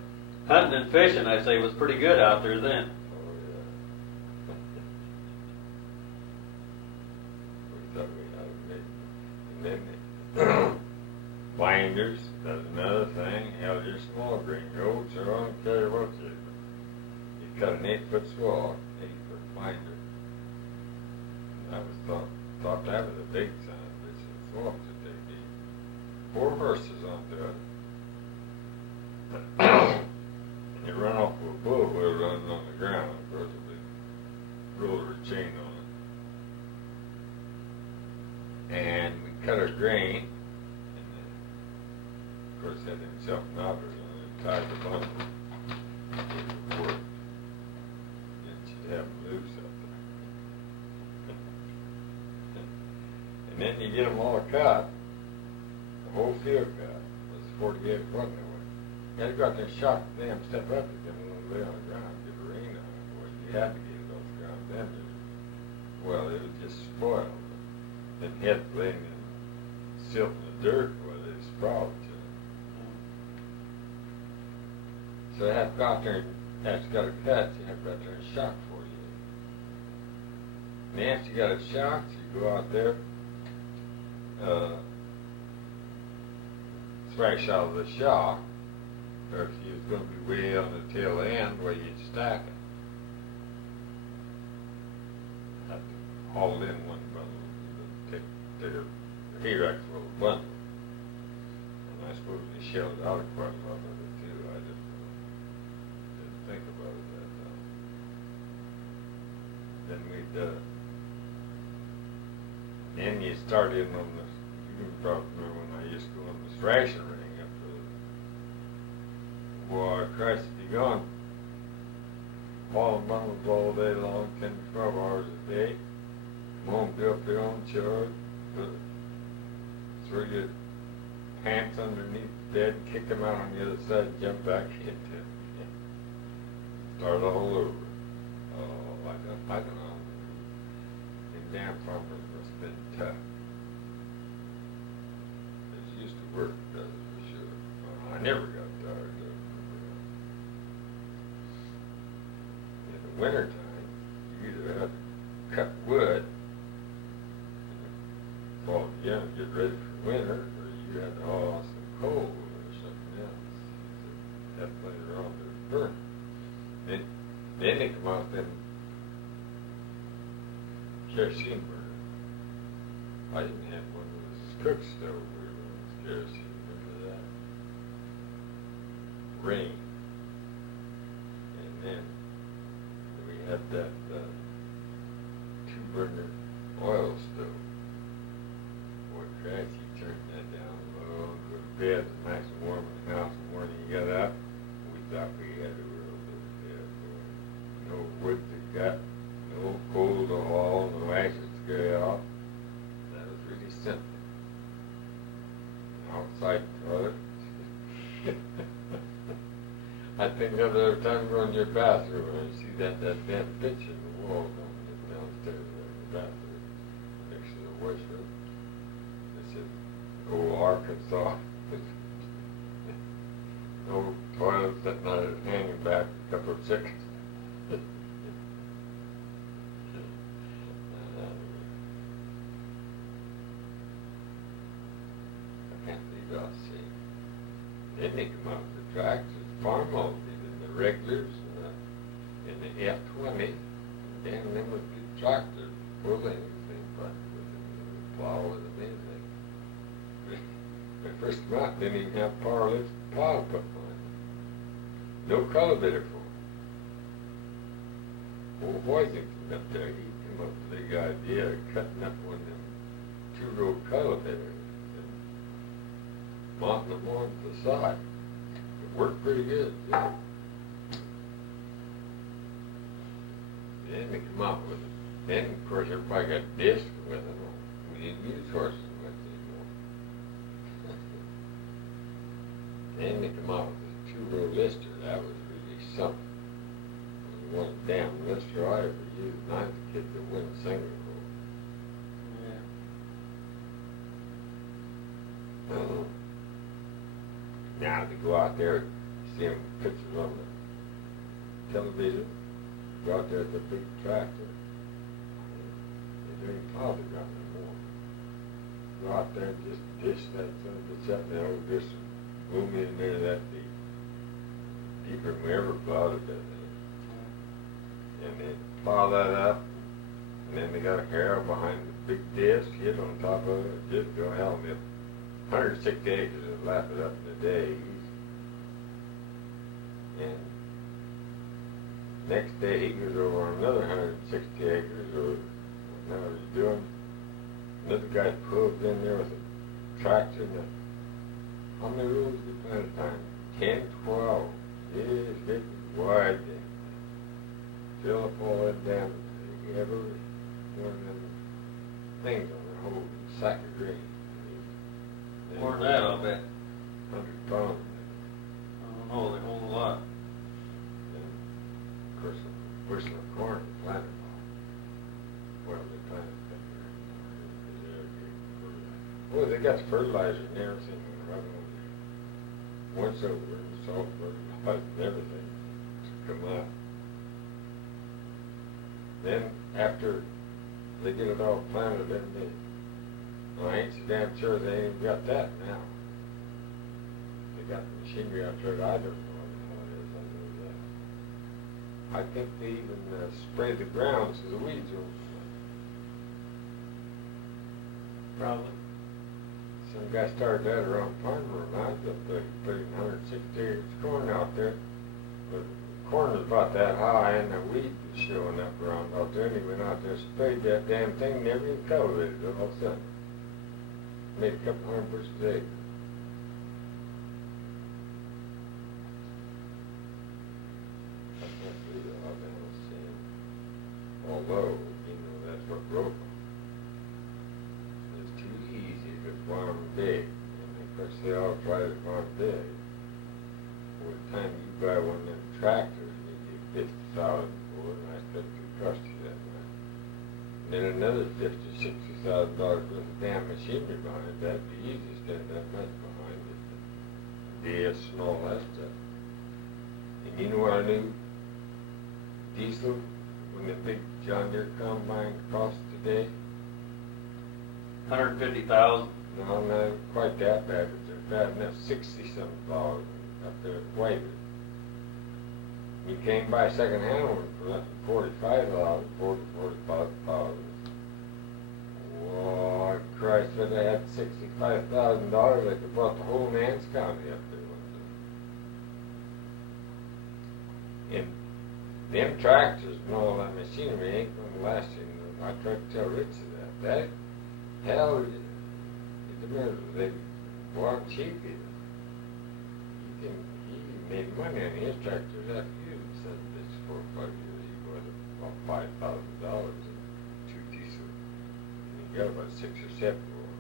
Hunting and fishing, I say, was pretty good out there then. Oh, yeah. We thought we had them made. And then binders, that's another thing. Hell, your small grain goats, I don't care what you do. You cut an 8-foot swath, 8-foot binder. And that was thought that was a big sign, but it's a swath that they need. 4 horses onto it. And you run off with a bull wheel running on the ground, of course, with a roller chain on it. And we cut our grain. Of course, had himself knobbers on it, tied the bundle. It worked. Then she'd have them loose up there. And then you get them all cut. The whole field cut was 48 foot away. You had to go out there and shock the damn stuff up to get them to lay on the ground, get a rain on it. Well, you had to get it off the ground then. Well, it would just spoil. Then head laying in silt in the dirt where they sprout. So you have to go out there, and after you got it cut, you have to go out there and shock 48. And after you got it shocked, you go out there, thrash out of the shock, or if you was gonna be way on the tail end where you'd stack it. Have to haul in one bundle, take a hay rack full of bundle. And I suppose they shelled out quite a lot of it too. I didn't think about it that time. Then you start in on the, you can probably remember when I used to go on this ration ring up to, boy, Christ, if you gone hauling bundles all day long, 10 to 12 hours a day, come home, do up your own chores, throw your pants underneath the bed, kick them out on the other side, jump back into it. Start all over. Oh, I don't know. And damn farmers must have been tough. It used to work, does it, for sure. Well, I never got tired of it. In the wintertime, you either had to cut wood and fall again and get ready for winter, or you had to haul off some coal or something else. You had plenty around to burn. Then they come out them kerosene burner. I didn't have one of those cook stove where it was kerosene. Remember that? Rain. And then we had that two-burner oil stove. Boy, Christ, you turned that down low and go to bed. It's nice and warm in the house. In the morning you got up, we thought we had a real good bed. No wood to cut, no coal to haul, no ashes to carry off. That was really simple. Outside toilet. I think of the other time going to your bathroom and you see that bent pitch in the wall downstairs in the bathroom next to the washroom. It said, "Oh, Arkansas." No toilet sitting on it, hanging back a couple of chickens. I can't believe I'll see. Then they come out with the tractors, farm mowers, and the regulars, and the F-20. Damn, them would be tractors, pulling anything, but with the plow with them anything. When I first came out, didn't even have power lift plow put on it. No cultivator for it. Old Washington up there, he came up with the big idea of cutting up one of them two-row cultivators and mounting them on to the side. It worked pretty good, too. Then they come out with it. Then, of course, everybody got discs with them. We didn't use horses much anymore. Then they come out with this two-row lister. That was really something. It was one damn lister I ever used. And I was a kid that went single row. Yeah. Now to go out there, see them pictures on the television, go out there with the big tractor. They don't even plow the ground anymore. Go out there and just dish that son of a bitch up, and they'll just boom in there that deep. Deeper than we ever plowed it, doesn't it? And they plow that up, and then they got a harrow behind the big disc, hit on top of it, just go hell mill. 160 acres and lap it up in a day. And next day he goes over on another 160 acres or whatever he's doing. Another guy pulls in there with a tractor and how many rows do you plant at a time? 10, 12. Yes, it's wide then. Fill up all that down. You have one of them things on the whole sack of grain. More than that, I'll bet. 100 pounds. I don't know, they hold a lot. And of course, a bushel of corn is planted on. Well, they planted that. Oh, they got fertilizer and everything right on there. Once over and salt fertilizer and everything to come up. Then after they get it all planted, then I ain't so damn sure they ain't got that now. They got the machinery out there, I don't know what the hell it is, I know that. I think they even spray the ground so the weeds don't. Probably. Some guy started that around Farmer, and I was up there, he put 160 acres of corn out there. But the corn was about that high, and the weed was showing up around out there, and he went out there and sprayed that damn thing, never even cultivated it all of a sudden. Made a couple hundred bushels a acre. I can't believe it, Alabama's saying, although, you know, that's what broke them. It's too easy to farm big, and of course they all try to farm big. By the time you buy one of them tractors, you get $50,000 for it, and I expect it to cost you that much. And then another $50,000, $60,000 worth of damn machinery behind it. That'd be easy to spend that much behind it. DS and all that stuff. And you know what I knew? Diesel, when the big John Deere combine cost today? 150,000. No, not quite that bad, but they're bad enough, 60-something thousand up there at White. You came by second-hand one for less than 45,000, 45,000. Whoa, Christ, if they had $65,000, they could bought the whole Nance County up there one day. And them tractors and all that machinery ain't gonna last you. I tried to tell Rich that. Hell, it depends. They weren't cheap either. He made money on his tractors after you said this 4 or 5 years. He was about $5,000 in 2 diesel. And he got about 6 or 7 more.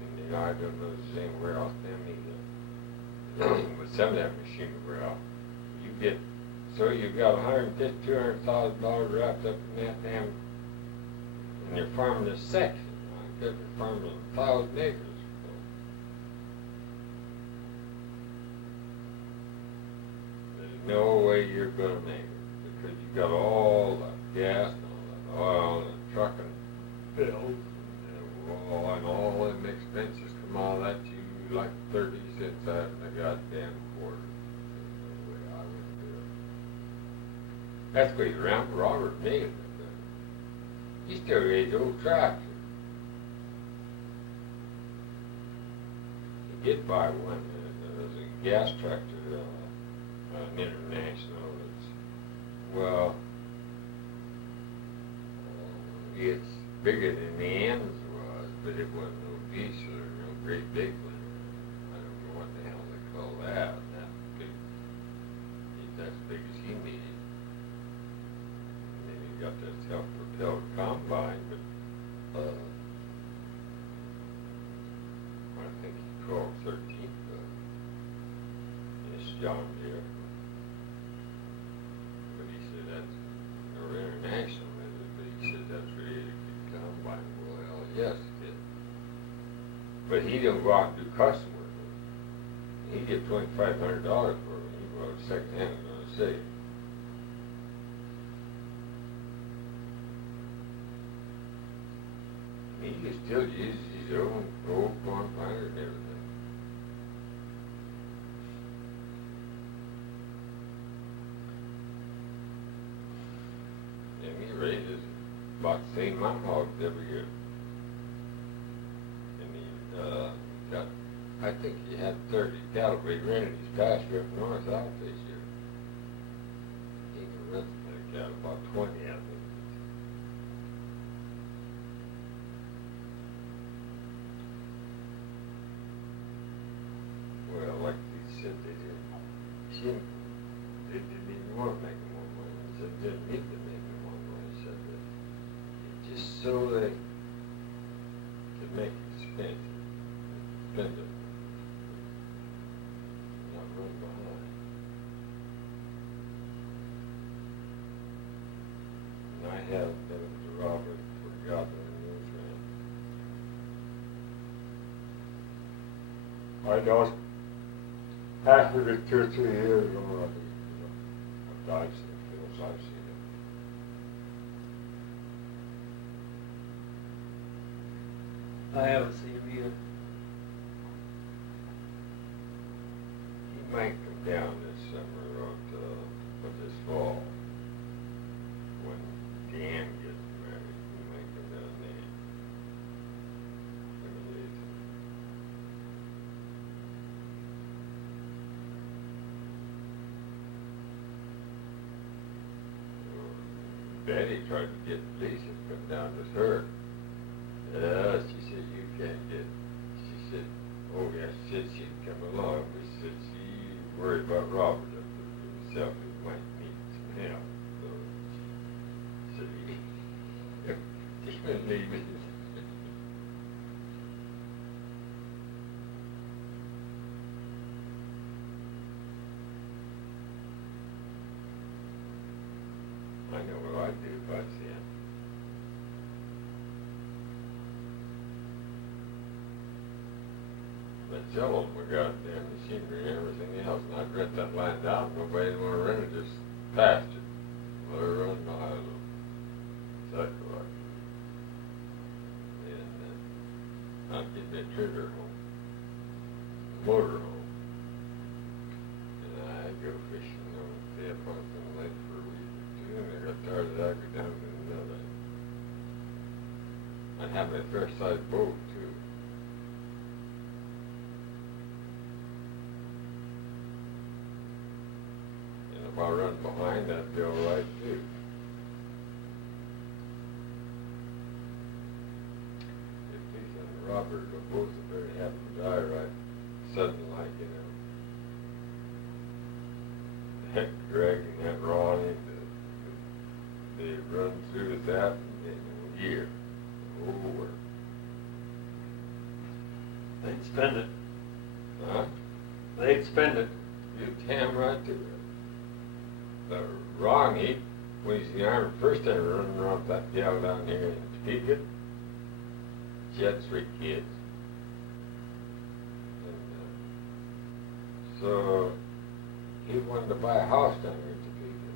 And you know, I don't know if there's anywhere else them either. But some of that machinery wear off. You get, so you've got $150,000, $200,000 wrapped up in that damn, and you're farming a section. Because you're farming 1,000 acres. No way you're gonna make it, because you got all the gas and all that oil and trucking bills and all them expenses come out of that you like 30 cents out of the goddamn quarter. That's the way I would do it. That's the way around Robert Megan. He still raised old tractor. He did buy one. There was a gas tractor. An international, well, it's bigger than the M's was, but it wasn't no diesel or no great big one. I don't know what the hell they call that. That big, that's as big as he needed. And then he got that self-propelled combine, but I think he called 13th. It's John Deere. International, but he said that's really a good combine. Well, hell, yes, it did. But he didn't go out and do custom work with it. He get $2,500 for it. He bought it secondhand, I'm going to say. He can still use his own old combiner and everything. He raises about the same amount of hogs every year. And he got, I think he had 30 cattle, but he rented his pasture up north out this year. He can rent the cattle, about 20, I think. Well, like they said, they didn't even want to make more money. They said they didn't need to make more money. They said that just so they could make it expensive, spend it, not run behind. And I haven't been to Robert for God knows when. I know after the 2 or 3 years already, I've seen fields, I've seen it. I haven't seen him either. might come down this summer or this fall when Dan gets married. We might come down there. Betty tried to get Lisa to come down with her. She said, you can't get, she said, oh yeah, she said she'd come along, but she said she worried about Robert up there himself, he might need some help. So she couldn't leave it. I know what I'd do if I see him. But sell them my goddamn machinery and everything else, and I'd rent that land out, nobody would want to rent it, just pasture. Let her run behind them. Exactly like that. And I'd get me a trigger home, a motor home, and I'd go fishing on the up on some lake for a week or two, and I got tired of that, I'd go down to another. I'd have a fair-sized boat, too. If I run behind, that'd be all right too. If Lisa and Robert are both very happy to die right sudden, like, you know, heck dragging that Ron into, they run through with that in a year. Oh, They'd spend it. huh? They'd spend it. You're damn right to it. Ron, when he's in the Army, first time running around that gal down here in Topeka, she had 3 kids. And, so he wanted to buy a house down here in Topeka.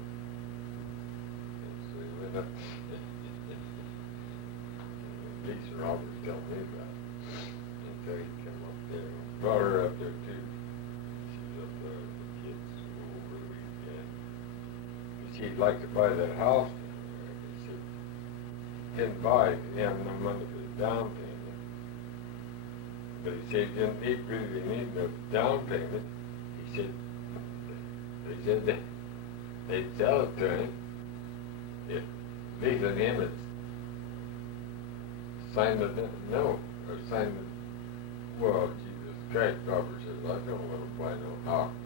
And so he went up, Lisa Roberts told me about it. And so he came up there and brought her up there too. She was up there with the kids over the weekend. She'd like to buy that house down there. He said, didn't buy it, he didn't have no money for the down payment. But he said he didn't really need no down payment. He said, they said they'd sell it to him if Lisa and him had signed the note, or signed the, well, Jesus Christ, Robert says, I don't want to buy no house.